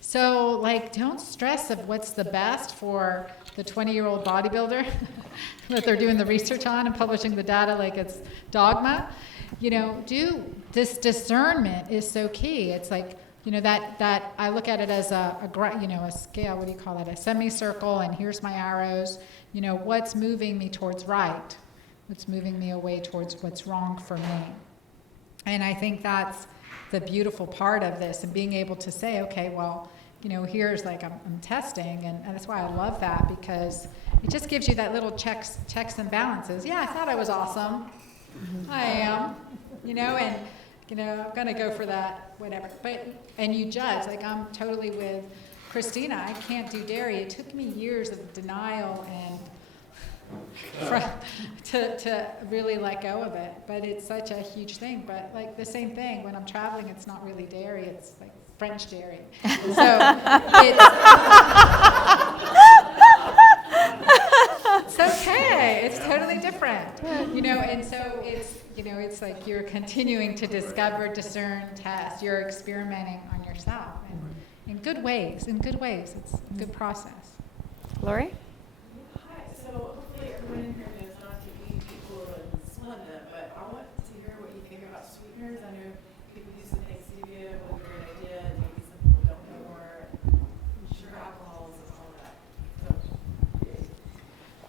So don't stress of what's the best for the 20-year-old bodybuilder that they're doing the research on and publishing the data like it's dogma. Do this discernment is so key. It's like, that I look at it as a scale, what do you call it? A semicircle, and here's my arrows. What's moving me towards right? What's moving me away towards what's wrong for me? And I think that's the beautiful part of this, and being able to say, okay, well, here's I'm testing, and that's why I love that, because it just gives you that little checks and balances. Yeah, I thought I was awesome. I am, and I'm gonna go for that, whatever. And you judge, I'm totally with Christina. I can't do dairy. It took me years of denial and to really let go of it, but it's such a huge thing. But the same thing, when I'm traveling, it's not really dairy, it's like French dairy. So it's okay, it's totally different, and so it's like you're continuing to discover, discern, test, you're experimenting on yourself in good ways, it's a good process. Lori? Hi, so hopefully everyone in here knows not to eat people and smell them, but I want to hear what you think about sweeteners. I know people used to think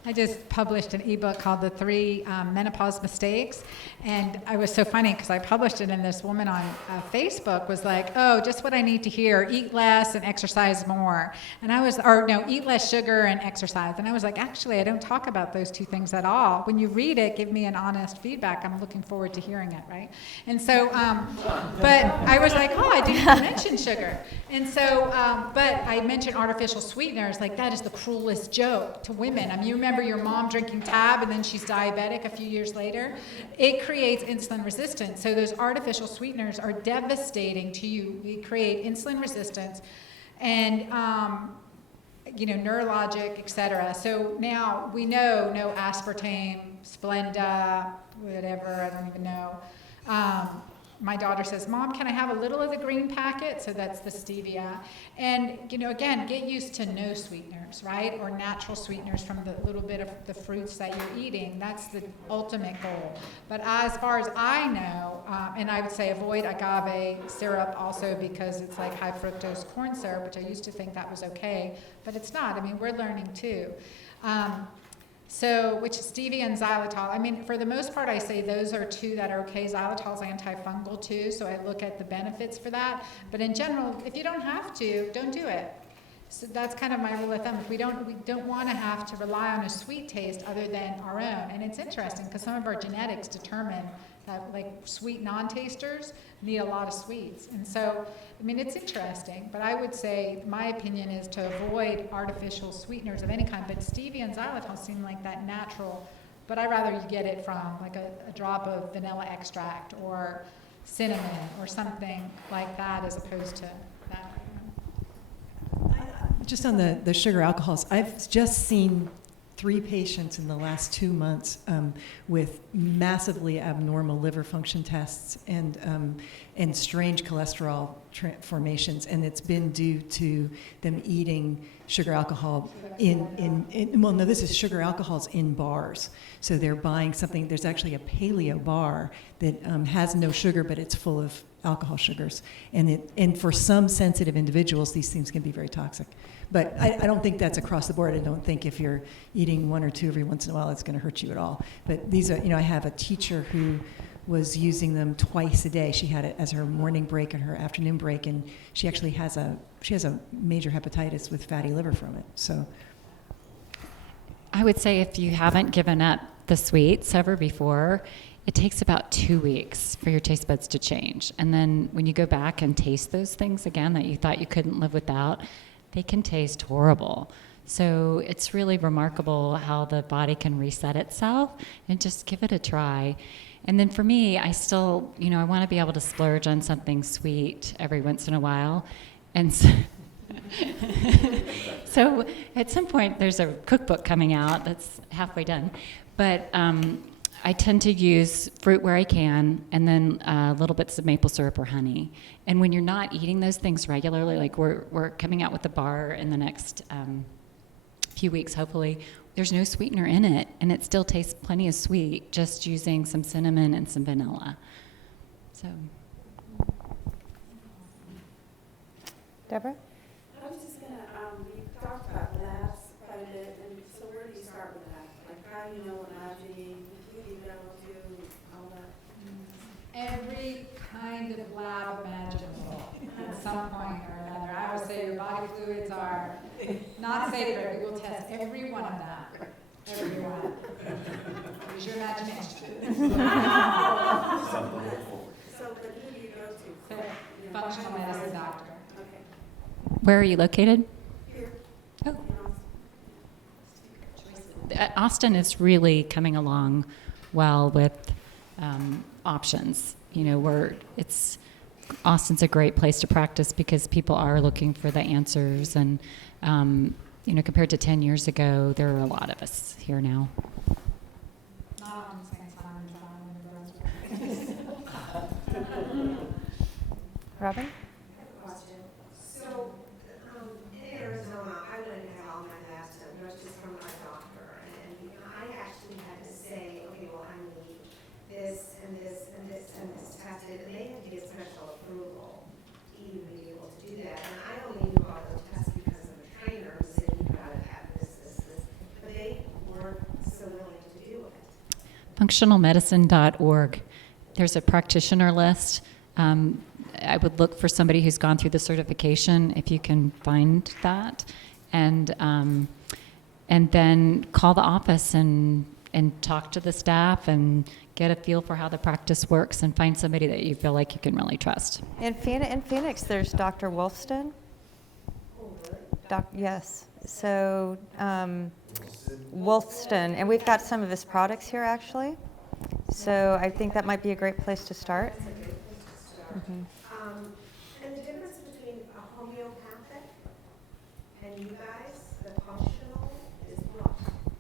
I just published an ebook called The 3 Menopause Mistakes. And I was so funny because I published it, and this woman on Facebook was like, oh, just what I need to hear, eat less and exercise more. And I was, or no, eat less sugar and exercise. And I was like, actually, I don't talk about those two things at all. When you read it, give me an honest feedback. I'm looking forward to hearing it, right? And so, but I was like, oh, I didn't even mention sugar. And so, but I mentioned artificial sweeteners, like that is the cruelest joke to women. I mean, you remember your mom drinking Tab and then she's diabetic a few years later? It creates insulin resistance. So those artificial sweeteners are devastating to you. They create insulin resistance and, neurologic, et cetera. So now we know no aspartame, Splenda, whatever, I don't even know. My daughter says, Mom, can I have a little of the green packet? So that's the stevia. And, again, get used to no sweeteners, right? Or natural sweeteners from the little bit of the fruits that you're eating. That's the ultimate goal. But as far as I know, and I would say avoid agave syrup also because it's like high fructose corn syrup, which I used to think that was okay, but it's not. I mean, we're learning too. Which is stevia and xylitol. I mean, for the most part, I say those are two that are okay. Xylitol is antifungal too, so I look at the benefits for that. But in general, if you don't have to, don't do it. So that's kind of my rule of thumb. We don't want to have to rely on a sweet taste other than our own. And it's interesting because some of our genetics determine that, like, sweet non-tasters need a lot of sweets. And so, I mean, it's interesting, but I would say my opinion is to avoid artificial sweeteners of any kind. But stevia and xylitol seem like that natural, but I'd rather you get it from like a drop of vanilla extract or cinnamon or something like that as opposed to that. Just on the sugar alcohols, I've just seen 3 patients in the last 2 months with massively abnormal liver function tests and strange cholesterol formations, and it's been due to them eating sugar alcohol this is sugar alcohols in bars. So they're buying something, there's actually a paleo bar that has no sugar, but it's full of alcohol sugars. And for some sensitive individuals, these things can be very toxic. But I don't think that's across the board. I don't think if you're eating 1 or 2 every once in a while, it's going to hurt you at all. But these are, I have a teacher who was using them twice a day. She had it as her morning break and her afternoon break, and she actually has a major hepatitis with fatty liver from it. So I would say if you haven't given up the sweets ever before, it takes about 2 weeks for your taste buds to change. And then when you go back and taste those things again that you thought you couldn't live without, they can taste horrible. So it's really remarkable how the body can reset itself, and just give it a try. And then for me, I still, I want to be able to splurge on something sweet every once in a while. And so, so at some point, there's a cookbook coming out that's halfway done. But I tend to use fruit where I can, and then little bits of maple syrup or honey. And when you're not eating those things regularly, like we're coming out with the bar in the next few weeks, hopefully, there's no sweetener in it, and it still tastes plenty of sweet, just using some cinnamon and some vanilla. So, Deborah? I was just gonna, you talked about labs quite a bit, and so where do you start with that? Like, how do you know what labs you need, who do you go to, all that? Every kind of lab imaginable at some point or another. I would say your body fluids are not sacred. We will test every one of them. Every one. Use your imagination. So, but who do you go to? So, functional medicine doctor. Okay. where are you located? Here. Oh. Austin is really coming along well with options. Austin's a great place to practice because people are looking for the answers, and compared to 10 years ago, there are a lot of us here now. Not on the same time. Robin? Question. So, in Arizona, I went and had all my labs done, it was just from my doctor, and I actually had to say, okay, well, I need this and this and this and this tested, and they had to get special approval to even be able to do that. And I only knew all those tests because of a trainer who said you gotta have this, but they weren't functionalmedicine.org. There's a practitioner list. I would look for somebody who's gone through the certification if you can find that, and then call the office and talk to the staff and get a feel for how the practice works and find somebody that you feel like you can really trust. In Phoenix, there's Dr. Wolfston. Yes. So Wolfston, and we've got some of his products here actually. So I think that might be a great place to start. That's a great place to start. And the difference between a homeopathic and you guys, the functional, is what?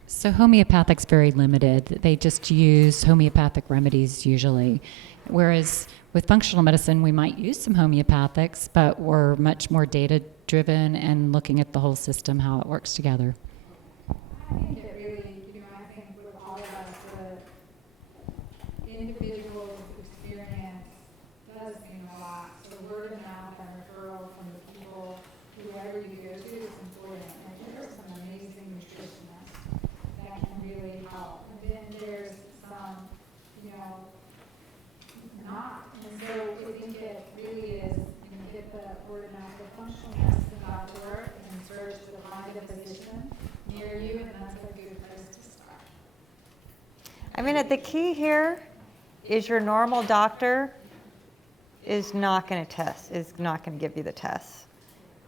So homeopathic's very limited. They just use homeopathic remedies usually, whereas with functional medicine, we might use some homeopathics, but we're much more data-driven and looking at the whole system, how it works together. I think it really, I think with all of us, the individual's experience does mean a lot. So word of mouth and referral from the people, whoever you go to, is important. Like, there are some amazing nutritionists that can really help. And then there's some, not. And so I think it really is, get the word of mouth, the functionalmedicine.org, and search to find a physician near you, and that's a good place to start. I mean, the key here is your normal doctor is not going to test, is not going to give you the tests.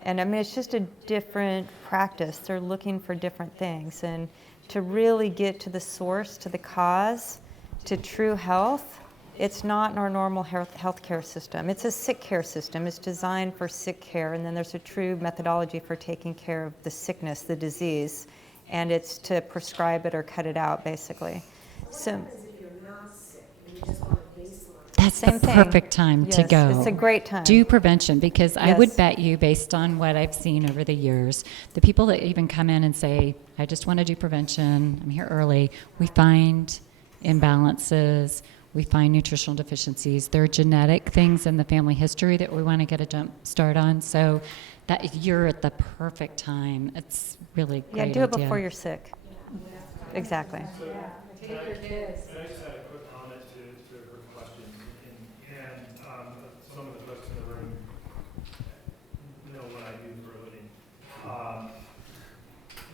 And I mean, it's just a different practice. They're looking for different things. And to really get to the source, to the cause, to true health, it's not in our normal healthcare system. It's a sick care system. It's designed for sick care, and then there's a true methodology for taking care of the sickness, the disease, and it's to prescribe it or cut it out, basically. So What happens if you're not sick and you just want a baseline? That's Same the thing. perfect time to Yes, go. it's a great time. Do prevention, because I would Yes. bet you, based on what I've seen over the years, the people that even come in and say, I just want to do prevention, I'm here early, we find imbalances, we find nutritional deficiencies. There are genetic things in the family history that we want to get a jump start on. So that you're at the perfect time. It's really great. Yeah, do it idea. before you're sick. Exactly. Take your kids. I just had a quick comment to her question, and some of the folks in the room know what I do for a living.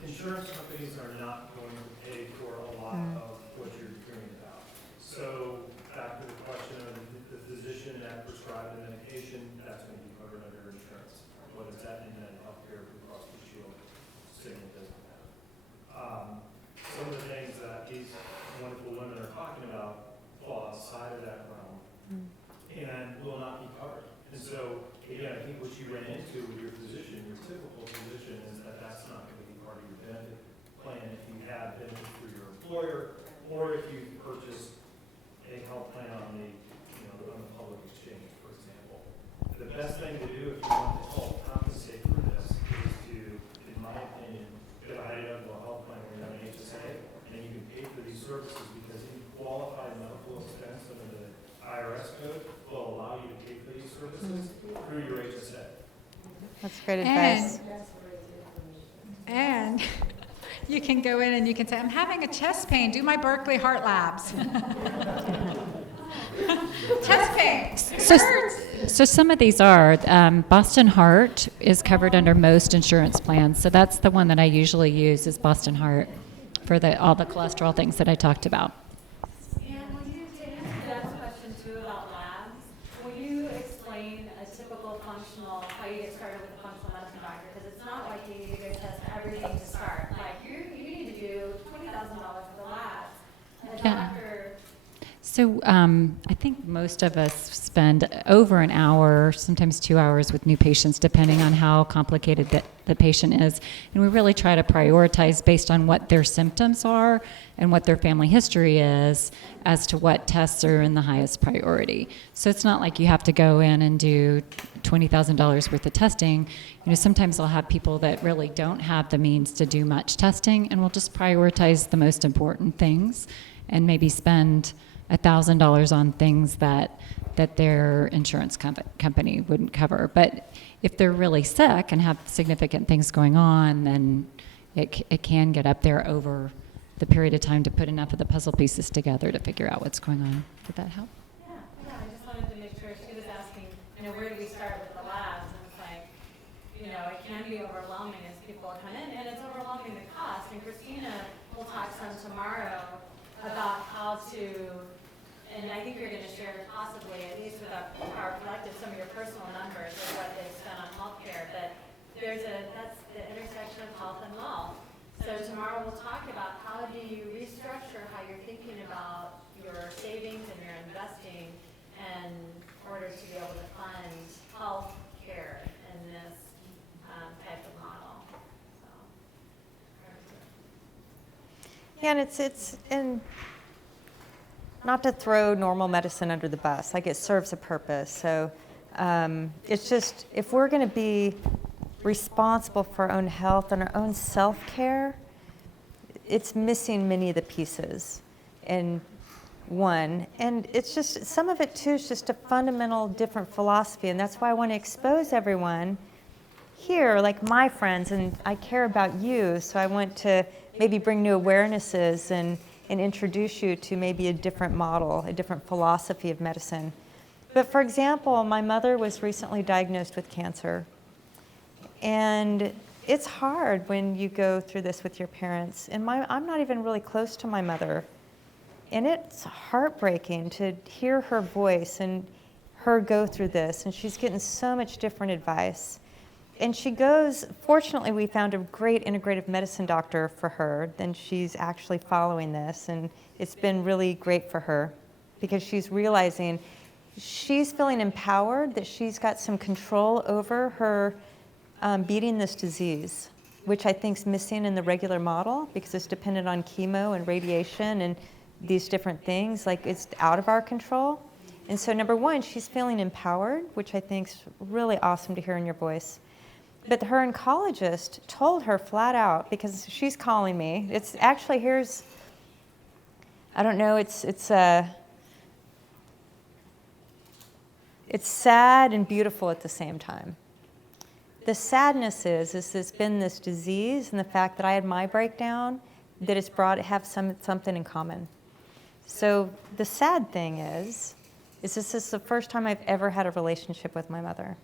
Insurance companies are not going to pay for a lot of what you're hearing about. So back to the question of the physician that prescribed the medication, that's going to be covered under insurance. Whether it's at Indemnity Healthcare, Blue Cross Blue Shield, Cigna, doesn't matter. Some of the things that these wonderful women are talking about fall outside of that realm and will not be covered. And so, again, I think what you ran into with your physician, your typical physician, is that that's not going to be part of your benefit plan if you have benefits through your employer or if you purchase a health plan on the, on the public exchange, for example. The best thing to do if you want to help compensate for this is to, in my opinion, get a high-level health plan where you have an HSA and you can pay for these services, because any qualified medical expense under the IRS code will allow you to pay for these services through your HSA. That's great advice. And you can go in and you can say, I'm having a chest pain, do my Berkeley Heart Labs. Chest pain. So some of these are, Boston Heart is covered under most insurance plans. So that's the one that I usually use, is Boston Heart, for all the cholesterol things that I talked about. And when you to answer Deb's question too about labs, will you explain a typical functional, how you get started with a functional medicine doctor? Because it's not like you need to go test everything to start. Like you need to do $20,000 worth of labs. And a Yeah. doctor. So I think most of us spend over an hour, sometimes 2 hours with new patients, depending on how complicated the patient is. And we really try to prioritize based on what their symptoms are and what their family history is as to what tests are in the highest priority. So it's not like you have to go in and do $20,000 worth of testing. Sometimes I'll have people that really don't have the means to do much testing, and we'll just prioritize the most important things and maybe spend $1,000 on things that their insurance company wouldn't cover. But if they're really sick and have significant things going on, then it can get up there over the period of time to put enough of the puzzle pieces together to figure out what's going on. Did that help? Yeah, I just wanted to make sure. She was asking, where do we start with the labs? And it's like, it can be overwhelming as people come in, and it's overwhelming the cost. And Christina will talk some tomorrow about how to, and I think you're going to share possibly, at least with our collective, some of your personal numbers of what they've spent on healthcare, but that's the intersection of health and wealth. So tomorrow we'll talk about how do you restructure how you're thinking about your savings and your investing in order to be able to fund health care in this type of model. Yeah, and and not to throw normal medicine under the bus, like it serves a purpose. So it's just, if we're going to be responsible for our own health and our own self-care, it's missing many of the pieces in one. And it's just, some of it too is just a fundamental different philosophy. And that's why I want to expose everyone here, like my friends, and I care about you, so I want to maybe bring new awarenesses and introduce you to maybe a different model, a different philosophy of medicine. But for example, my mother was recently diagnosed with cancer. And it's hard when you go through this with your parents. And I'm not even really close to my mother. And it's heartbreaking to hear her voice and her go through this. And she's getting so much different advice. And she goes, fortunately, we found a great integrative medicine doctor for her. Then she's actually following this. And it's been really great for her because she's realizing she's feeling empowered, that she's got some control over her beating this disease, which I think is missing in the regular model because it's dependent on chemo and radiation and these different things. Like, it's out of our control. And so number one, she's feeling empowered, which I think is really awesome to hear in your voice. But her oncologist told her flat out, because she's calling me, it's actually, here's, I don't know, it's sad and beautiful at the same time. The sadness is there's been this disease, and the fact that I had my breakdown, that it's have something in common. So the sad thing is this is the first time I've ever had a relationship with my mother.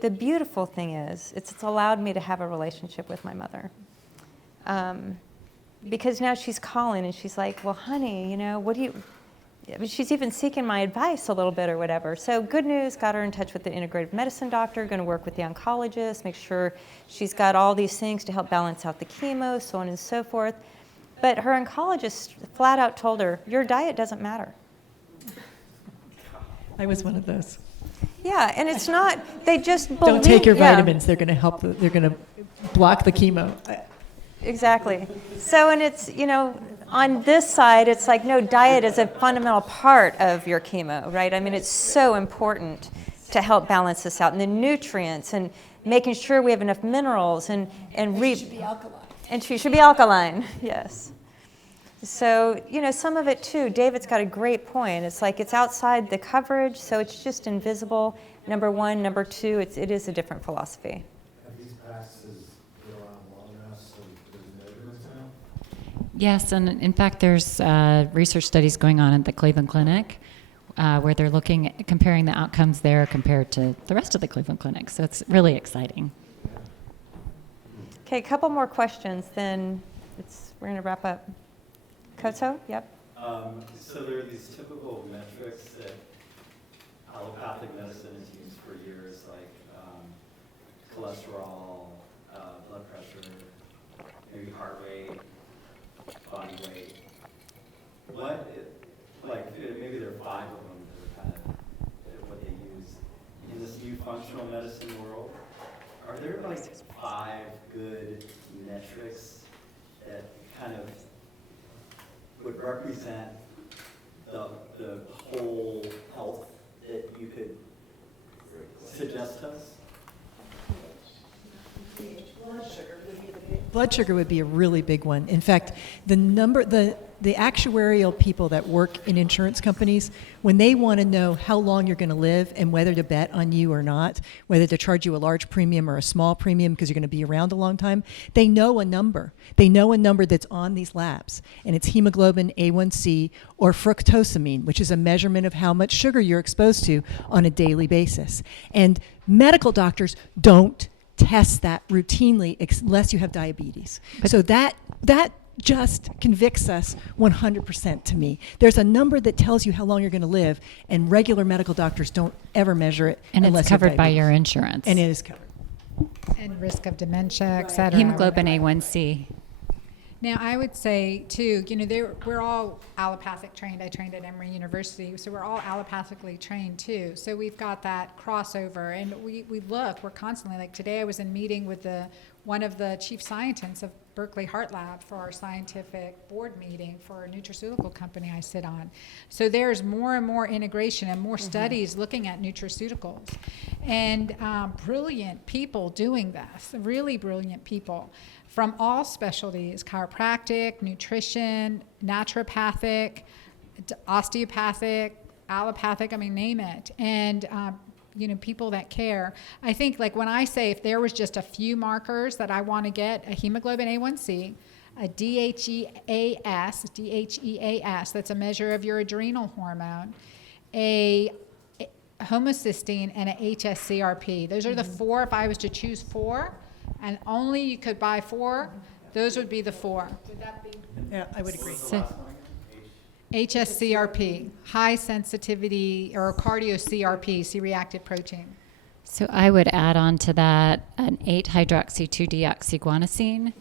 The beautiful thing is it's allowed me to have a relationship with my mother. Because now she's calling and she's like, well, honey, what do you... She's even seeking my advice a little bit or whatever. So good news, got her in touch with the integrative medicine doctor, going to work with the oncologist, make sure she's got all these things to help balance out the chemo, so on and so forth. But her oncologist flat out told her, your diet doesn't matter. I was one of those. Yeah, and it's not, they just believe. Don't take your yeah. vitamins. They're going to help. They're going to block the chemo. Exactly. So, and it's, on this side, it's like, no, diet is a fundamental part of your chemo, right? I mean, it's so important to help balance this out. And the nutrients and making sure we have enough minerals and she should be alkaline. And she should be alkaline, yes. So, some of it too, David's got a great point. It's like it's outside the coverage, so it's just invisible, number one. Number two, it is a different philosophy. Have these practices been around long enough so there's measurements in them? Yes, and in fact, there's research studies going on at the Cleveland Clinic where they're comparing the outcomes there compared to the rest of the Cleveland Clinic. So it's really exciting. Okay, a couple more questions, then we're going to wrap up. Koto, yep. So there are these typical metrics that allopathic medicine has used for years, like cholesterol, blood pressure, maybe heart rate, body weight. Maybe there are 5 of them that are kind of what they use. In this new functional medicine world, are there 5 good metrics that kind of would represent the whole health that you could suggest to us? Blood sugar would be the big Blood sugar would be a really big one. In fact, the actuarial people that work in insurance companies, when they want to know how long you're going to live and whether to bet on you or not, whether to charge you a large premium or a small premium because you're going to be around a long time, they know a number. They know a number that's on these labs, and it's hemoglobin A1C or fructosamine, which is a measurement of how much sugar you're exposed to on a daily basis. And medical doctors don't test that routinely unless you have diabetes. So that just convicts us 100% to me. There's a number that tells you how long you're going to live, and regular medical doctors don't ever measure it And unless it's you have covered by diabetes. your insurance. And it is covered. And risk of dementia, et cetera. Hemoglobin A1C. Now, I would say, too, we're all allopathic trained. I trained at Emory University, so we're all allopathically trained, too. So we've got that crossover, and we're constantly, like today I was in meeting with one of the chief scientists of Berkeley Heart Lab for our scientific board meeting for a nutraceutical company I sit on. So there's more and more integration and more studies looking at nutraceuticals. And brilliant people doing this, really brilliant people from all specialties: chiropractic, nutrition, naturopathic, osteopathic, allopathic, name it. And people that care. I think, like, when I say if there was just a few markers that I want to get, a hemoglobin A1C, a DHEAS, that's a measure of your adrenal hormone, a homocysteine, and a HSCRP. Those are the four. If I was to choose four, and only you could buy four, those would be the four. Would that be? Yeah, I would agree. HSCRP, high sensitivity, or cardio-CRP, C-reactive protein. So I would add on to that an 8-hydroxy-2-deoxyguanosine.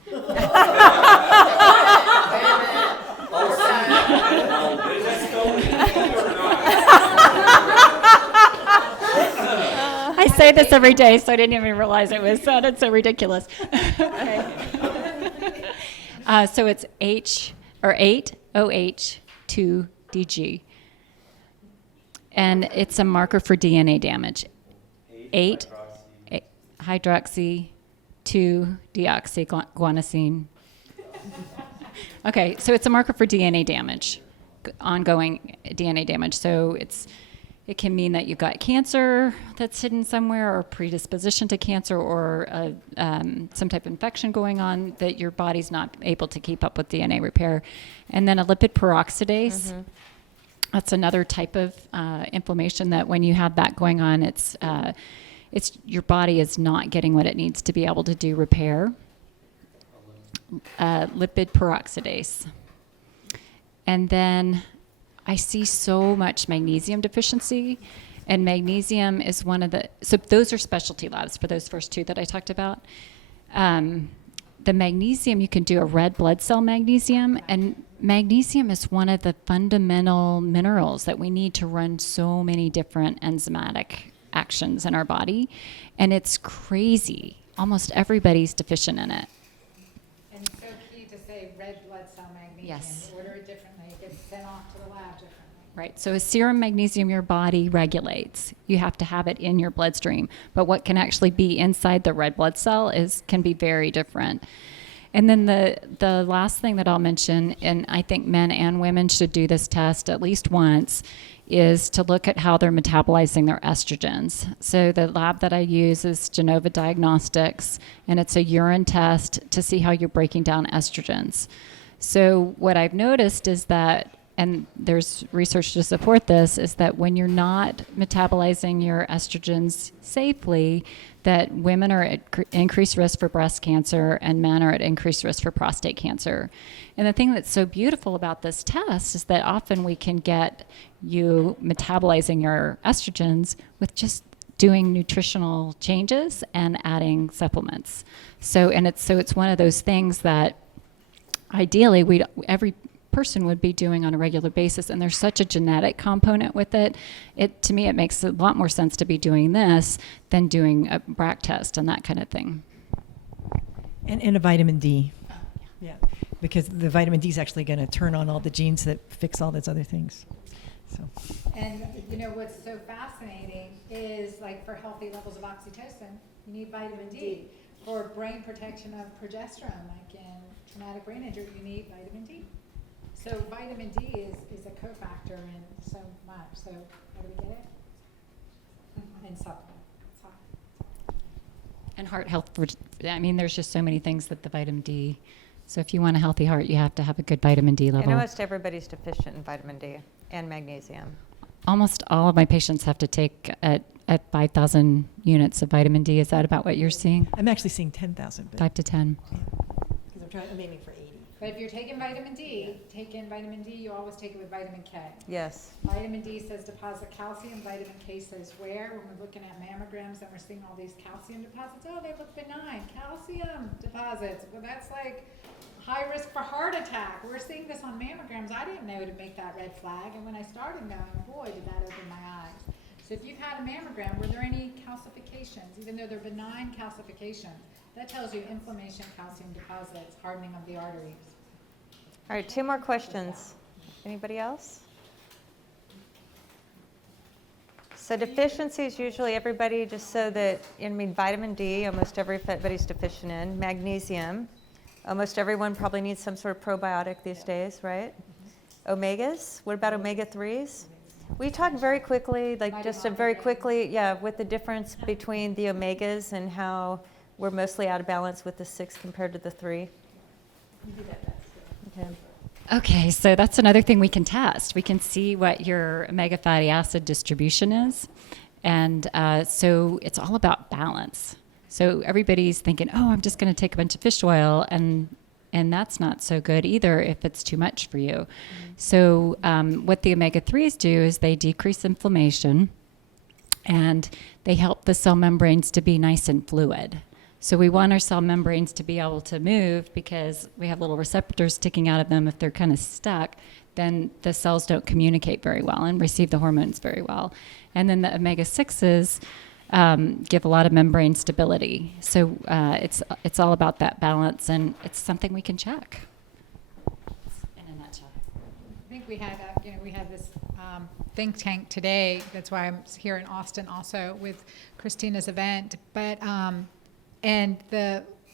I say this every day, so I didn't even realize it sounded so ridiculous. So it's 8-OH2DG. And it's a marker for DNA damage. 8-hydroxy-2-deoxyguanosine. Okay, so it's a marker for DNA damage, ongoing DNA damage. So it can mean that you've got cancer that's hidden somewhere, or predisposition to cancer, or some type of infection going on that your body's not able to keep up with DNA repair. And then a lipid peroxidase. Mm-hmm. That's another type of inflammation that when you have that going on, it's your body is not getting what it needs to be able to do repair. Lipid peroxidase. And then I see so much magnesium deficiency, and magnesium is one of so those are specialty labs for those first two that I talked about. The magnesium, you can do a red blood cell magnesium, and magnesium is one of the fundamental minerals that we need to run so many different enzymatic actions in our body, and it's crazy. Almost everybody's deficient in it. And so key to say red blood cell magnesium. Yes. Order it differently. It gets sent off to the lab differently. Right, so a serum magnesium your body regulates. You have to have it in your bloodstream. But what can actually be inside the red blood cell can be very different. And then the last thing that I'll mention, and I think men and women should do this test at least once, is to look at how they're metabolizing their estrogens. So the lab that I use is Genova Diagnostics, and it's a urine test to see how you're breaking down estrogens. So what I've noticed is that, and there's research to support this, is that when you're not metabolizing your estrogens safely, that women are at increased risk for breast cancer and men are at increased risk for prostate cancer. And the thing that's so beautiful about this test is that often we can get you metabolizing your estrogens with just doing nutritional changes and adding supplements. So it's one of those things that ideally every person would be doing on a regular basis, and there's such a genetic component with it. To me, it makes a lot more sense to be doing this than doing a BRAC test and that kind of thing. And a vitamin D. Yeah, because the vitamin D is actually going to turn on all the genes that fix all those other things. So. And what's so fascinating is, like, for healthy levels of oxytocin, you need vitamin D. for brain protection of progesterone, like in traumatic brain injury, you need vitamin D. So vitamin D is a cofactor in so much. So how do we get it? And supplement. And heart health, I mean, there's just so many things that the vitamin D, so if you want a healthy heart, you have to have a good vitamin D level. And almost everybody's deficient in vitamin D and magnesium. Almost all of my patients have to take at 5,000 units of vitamin D. Is that about what you're seeing? I'm actually seeing 10,000. 5 to 10. Because I'm aiming for 80. But if you're taking vitamin D, you always take it with vitamin K. Yes. Vitamin D says deposit calcium, vitamin K says where. When we're looking at mammograms and we're seeing all these calcium deposits, oh, they look benign. Calcium deposits, well, that's like high risk for heart attack. We're seeing this on mammograms. I didn't know to make that red flag, and when I started knowing, boy, did that open my eyes. So if you've had a mammogram, were there any calcifications, even though they're benign calcifications? That tells you inflammation, calcium deposits, hardening of the arteries. All right, 2 more questions. Anybody else? So deficiencies, usually everybody, just so that, I mean, vitamin D, almost everybody's deficient in. Magnesium, almost everyone probably needs some sort of probiotic these days, right? Omegas, what about omega-3s? We talk very quickly, like just very quickly, yeah, with the difference between the omegas and how we're mostly out of balance with the 6 compared to the 3. Okay. Okay, so that's another thing we can test. We can see what your omega fatty acid distribution is. And so it's all about balance. So everybody's thinking, oh, I'm just going to take a bunch of fish oil, and that's not so good either if it's too much for you. Mm-hmm. So what the omega-3s do is they decrease inflammation, and they help the cell membranes to be nice and fluid. So we want our cell membranes to be able to move because we have little receptors sticking out of them. If they're kind of stuck, then the cells don't communicate very well and receive the hormones very well. And then the omega-6s give a lot of membrane stability. So it's all about that balance, and it's something we can check. In a nutshell. I think we had this think tank today. That's why I'm here in Austin also with Christina's event. But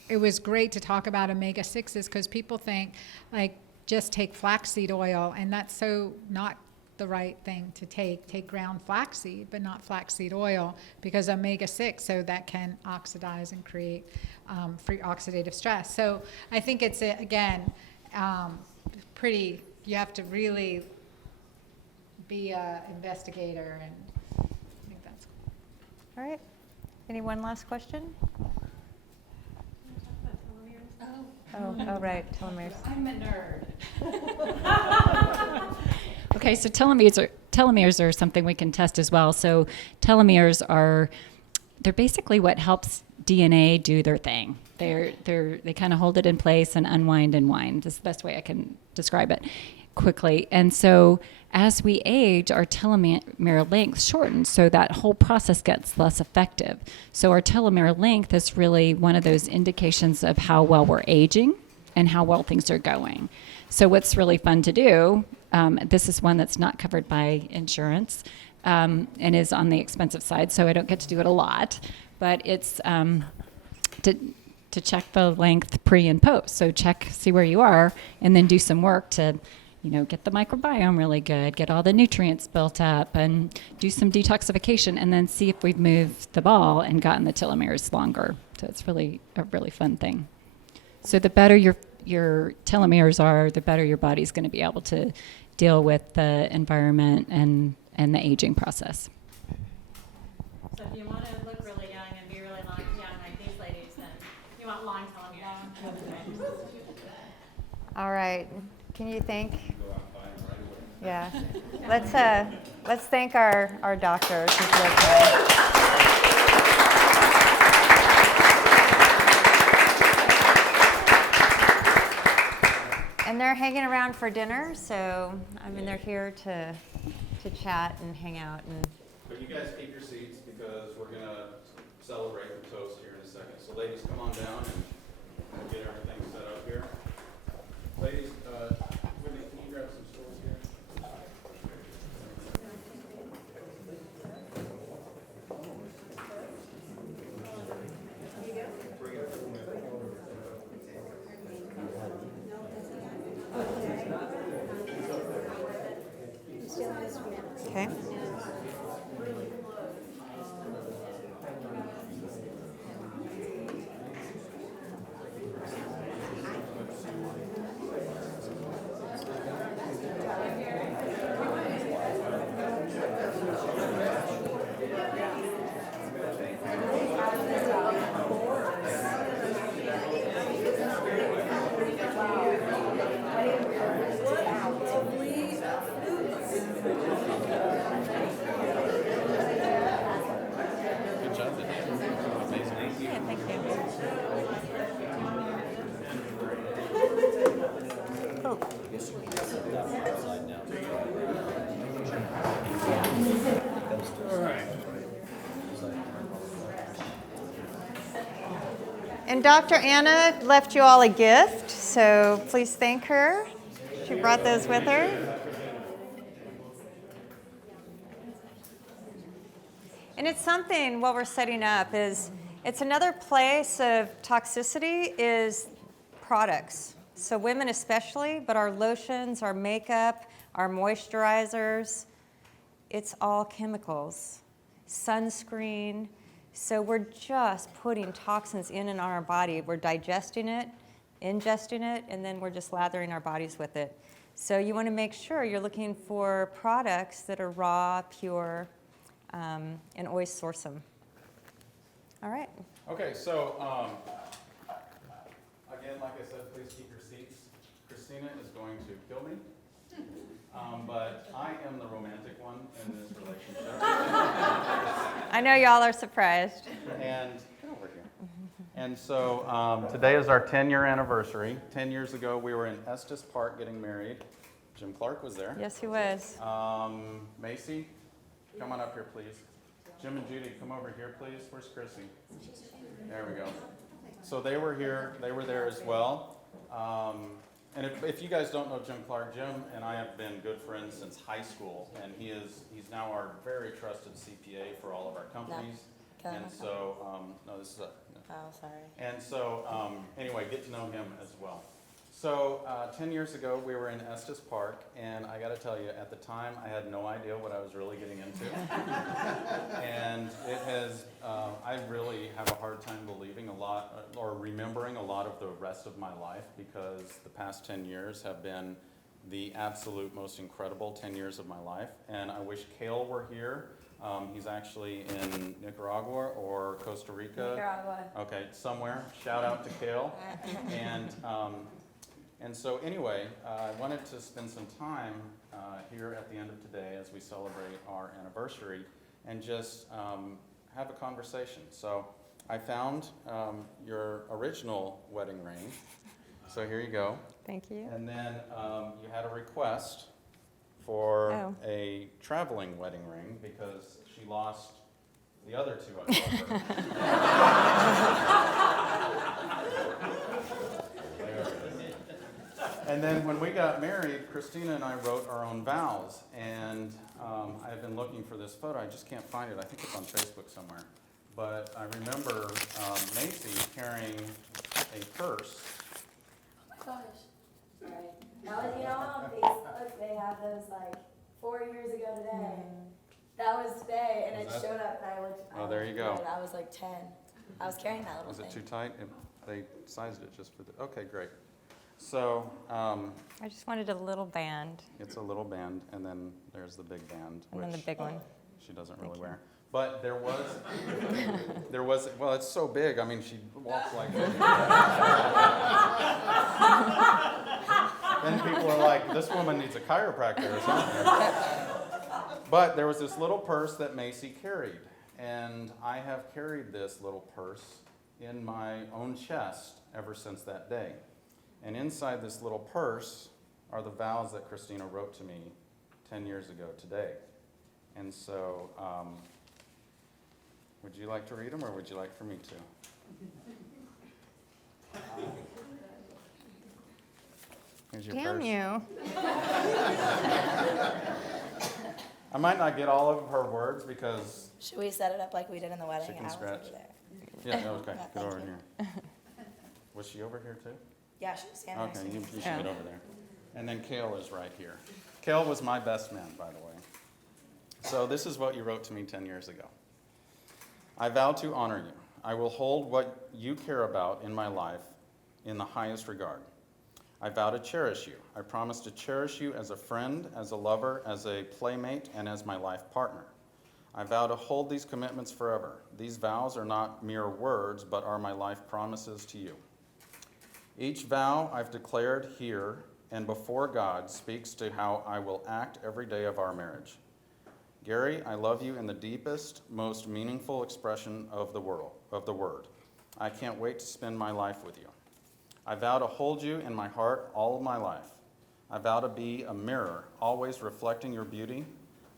it was great to talk about omega-6s because people think like just take flaxseed oil, and that's so not the right thing to take. Take ground flaxseed, but not flaxseed oil, because omega-6, so that can oxidize and create free oxidative stress. So I think it's, again, pretty, you have to really be an investigator, and I think that's cool. All right. Anyone last question? Oh, right, telomeres. I'm a nerd. Okay, so telomeres are something we can test as well. So telomeres they're basically what helps DNA do their thing. They kind of hold it in place and unwind and wind. That's the best way I can describe it quickly. And so as we age, our telomere length shortens, so that whole process gets less effective. So our telomere length is really one of those indications of how well we're aging and how well things are going. So what's really fun to do, this is one that's not covered by insurance and is on the expensive side, so I don't get to do it a lot, but it's to check the length pre and post. So see where you are, and then do some work to get the microbiome really good, get all the nutrients built up, and do some detoxification, and then see if we've moved the ball and gotten the telomeres longer. So it's really a really fun thing. So the better your telomeres are, the better your body's going to be able to deal with the environment and the aging process. So if you want to look really young and be really young like these ladies, then you want long telomeres. All right. Can you thank? Yeah. Let's thank our doctors. And they're hanging around for dinner, so they're here to chat and hang out. But you guys keep your seats because we're gonna celebrate the toast here in a second. So ladies, come on down and get everything set up here. Ladies, Whitney, can you grab some stools here? Bring it brilliant, thank you. Oh. I guess you can set that one upside down. And Dr. Anna left you all a gift, so please thank her. She brought those with her. And it's something, what we're setting up is, it's another place of toxicity is products. So women especially, but our lotions, our makeup, our moisturizers, it's all chemicals. Sunscreen. So we're just putting toxins in and on our body. We're digesting it, ingesting it, and then we're just lathering our bodies with it. So you want to make sure you're looking for products that are raw, pure, and always source them. All right. Okay, so again, like I said, please keep your seats. Christina is going to kill me, but I am the romantic one in this relationship. I know y'all are surprised. And get over here. And so today is our 10-year anniversary. 10 years ago, we were in Estes Park getting married. Jim Clark was there. Yes, he was. Macy, come on up here, please. Jim and Judy, come over here, please. Where's Chrissy? There we go. So they were here. They were there as well. And if you guys don't know Jim Clark, Jim and I have been good friends since high school, and he's now our very trusted CPA for all of our companies. And so, no, this is a. No. Oh, sorry. And so, anyway, get to know him as well. So, 10 years ago, we were in Estes Park, and I got to tell you, at the time, I had no idea what I was really getting into. And it has, I really have a hard time believing a lot, or remembering a lot of the rest of my life, because the past 10 years have been the absolute most incredible 10 years of my life. And I wish Cale were here. He's actually in Nicaragua or Costa Rica. Nicaragua. Okay, somewhere. Shout out to Cale. And so anyway, I wanted to spend some time here at the end of today as we celebrate our anniversary and just have a conversation. So I found your original wedding ring. So here you go. Thank you. And then you had a request for Oh. a traveling wedding ring because she lost the other two I bought her. There it is. And then when we got married, Christina and I wrote our own vows. And I've been looking for this photo. I just can't find it. I think it's on Facebook somewhere. But I remember Macy carrying a purse. Oh my gosh. Sorry. That was, on Facebook, they have those like 4 years ago today. That was today, and Was it that- showed up, and I looked. Oh, there you go. I was like 10. I was carrying that little Was thing. it too tight? They sized it just for the, okay, great. So I just wanted a little band, it's a little band, and then there's the big band, and then the which big one. she doesn't really wear. But there was, well, it's so big, I mean, she walks like this. Then people are like, this woman needs a chiropractor or something. But there was this little purse that Macy carried, and I have carried this little purse in my own chest ever since that day. And inside this little purse are the vows that Christina wrote to me 10 years ago today. And so, would you like to read them, or would you like for me to? Here's your Damn purse. you. I might not get all of her words because, Should we set it up like we did in the wedding? She can I was scratch. over there. yeah, okay, Yeah, get thank over you. here. Was she over here too? Yeah, she was standing next Okay, to you me. should get over there. And then Cale is right here. Cale was my best man, by the way. So this is what you wrote to me 10 years ago. I vow to honor you. I will hold what you care about in my life in the highest regard. I vow to cherish you. I promise to cherish you as a friend, as a lover, as a playmate, and as my life partner. I vow to hold these commitments forever. These vows are not mere words, but are my life promises to you. Each vow I've declared here and before God speaks to how I will act every day of our marriage. Gary, I love you in the deepest, most meaningful expression of the word. I can't wait to spend my life with you. I vow to hold you in my heart all of my life. I vow to be a mirror, always reflecting your beauty.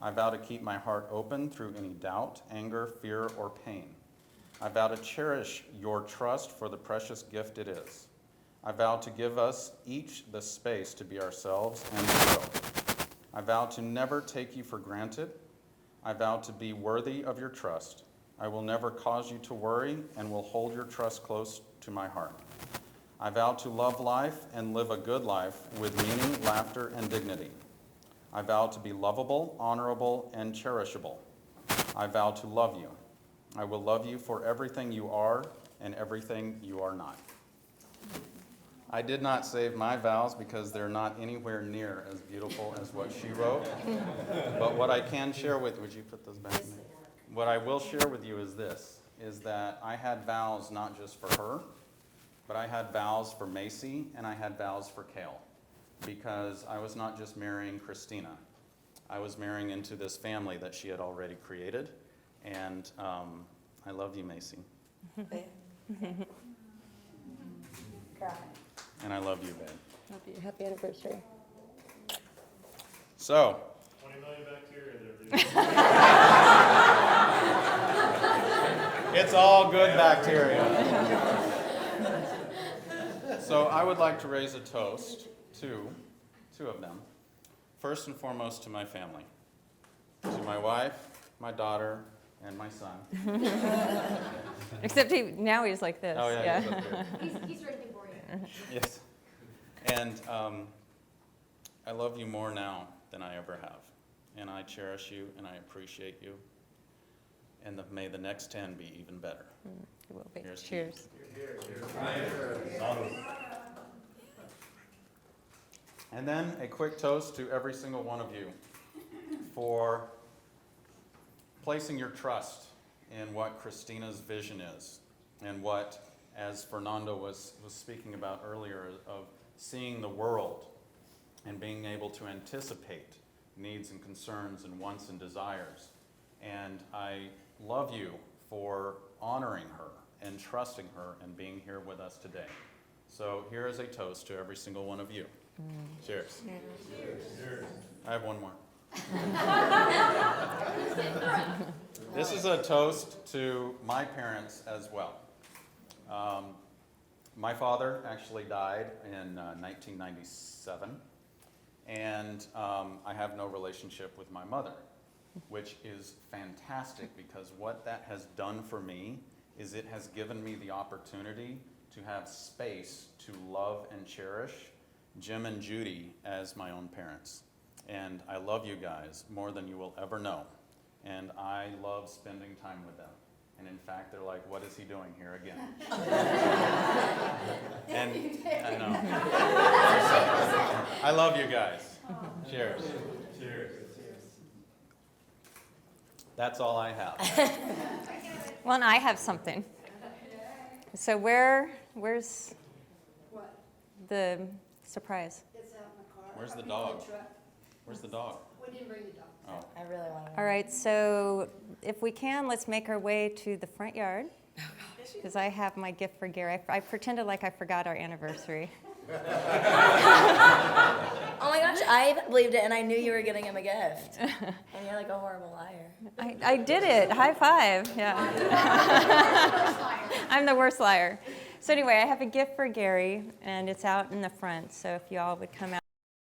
I vow to keep my heart open through any doubt, anger, fear, or pain. I vow to cherish your trust for the precious gift it is. I vow to give us each the space to be ourselves and to grow. I vow to never take you for granted. I vow to be worthy of your trust. I will never cause you to worry and will hold your trust close to my heart. I vow to love life and live a good life with meaning, laughter, and dignity. I vow to be lovable, honorable, and cherishable. I vow to love you. I will love you for everything you are and everything you are not. I did not save my vows because they're not anywhere near as beautiful as what she wrote. But what I can share with, would you put those back in there? What I will share with you is this, is that I had vows not just for her, but I had vows for Macy and I had vows for Kale. Because I was not just marrying Christina. I was marrying into this family that she had already created. And I love you, Macy. And I love you, babe. Happy anniversary. So. 20 million bacteria there. It's all good bacteria. So I would like to raise a toast to two of them. First and foremost to my family. To my wife, my daughter, and my son. Except now he's like this. Oh, yeah. He's up here. He's drinking for you. Yes. And I love you more now than I ever have. And I cherish you and I appreciate you. And may the next 10 be even better. It will be. Here's to Cheers. And then a quick toast to every single one of you for placing your trust in what Christina's vision is and what, as Fernando was speaking about earlier, of seeing the world and being able to anticipate needs and concerns and wants and desires. And I love you for honoring her and trusting her and being here with us today. So here is a toast to every single one of you. Cheers. Cheers. I have one more. This is a toast to my parents as well. My father actually died in 1997, and I have no relationship with my mother, which is fantastic because what that has done for me is it has given me the opportunity to have space to love and cherish Jim and Judy as my own parents. And I love you guys more than you will ever know. And I love spending time with them. And in fact, they're like, what is he doing here again? And I know. I love you guys. Cheers. Cheers. That's all I have. Well, and I have something. So where's What? the surprise? It's out in the car. Where's the I mean, dog? truck. Where's the dog? We didn't bring the dog. Oh. I really want to. All right, so if we can, let's make our way to the front yard. Because I have my gift for Gary. I pretended like I forgot our anniversary. Oh my gosh, I believed it and I knew you were getting him a gift. And you're like a horrible liar. I did it. High five. Yeah. I'm the worst liar. So anyway, I have a gift for Gary, and it's out in the front. So if you all would come out.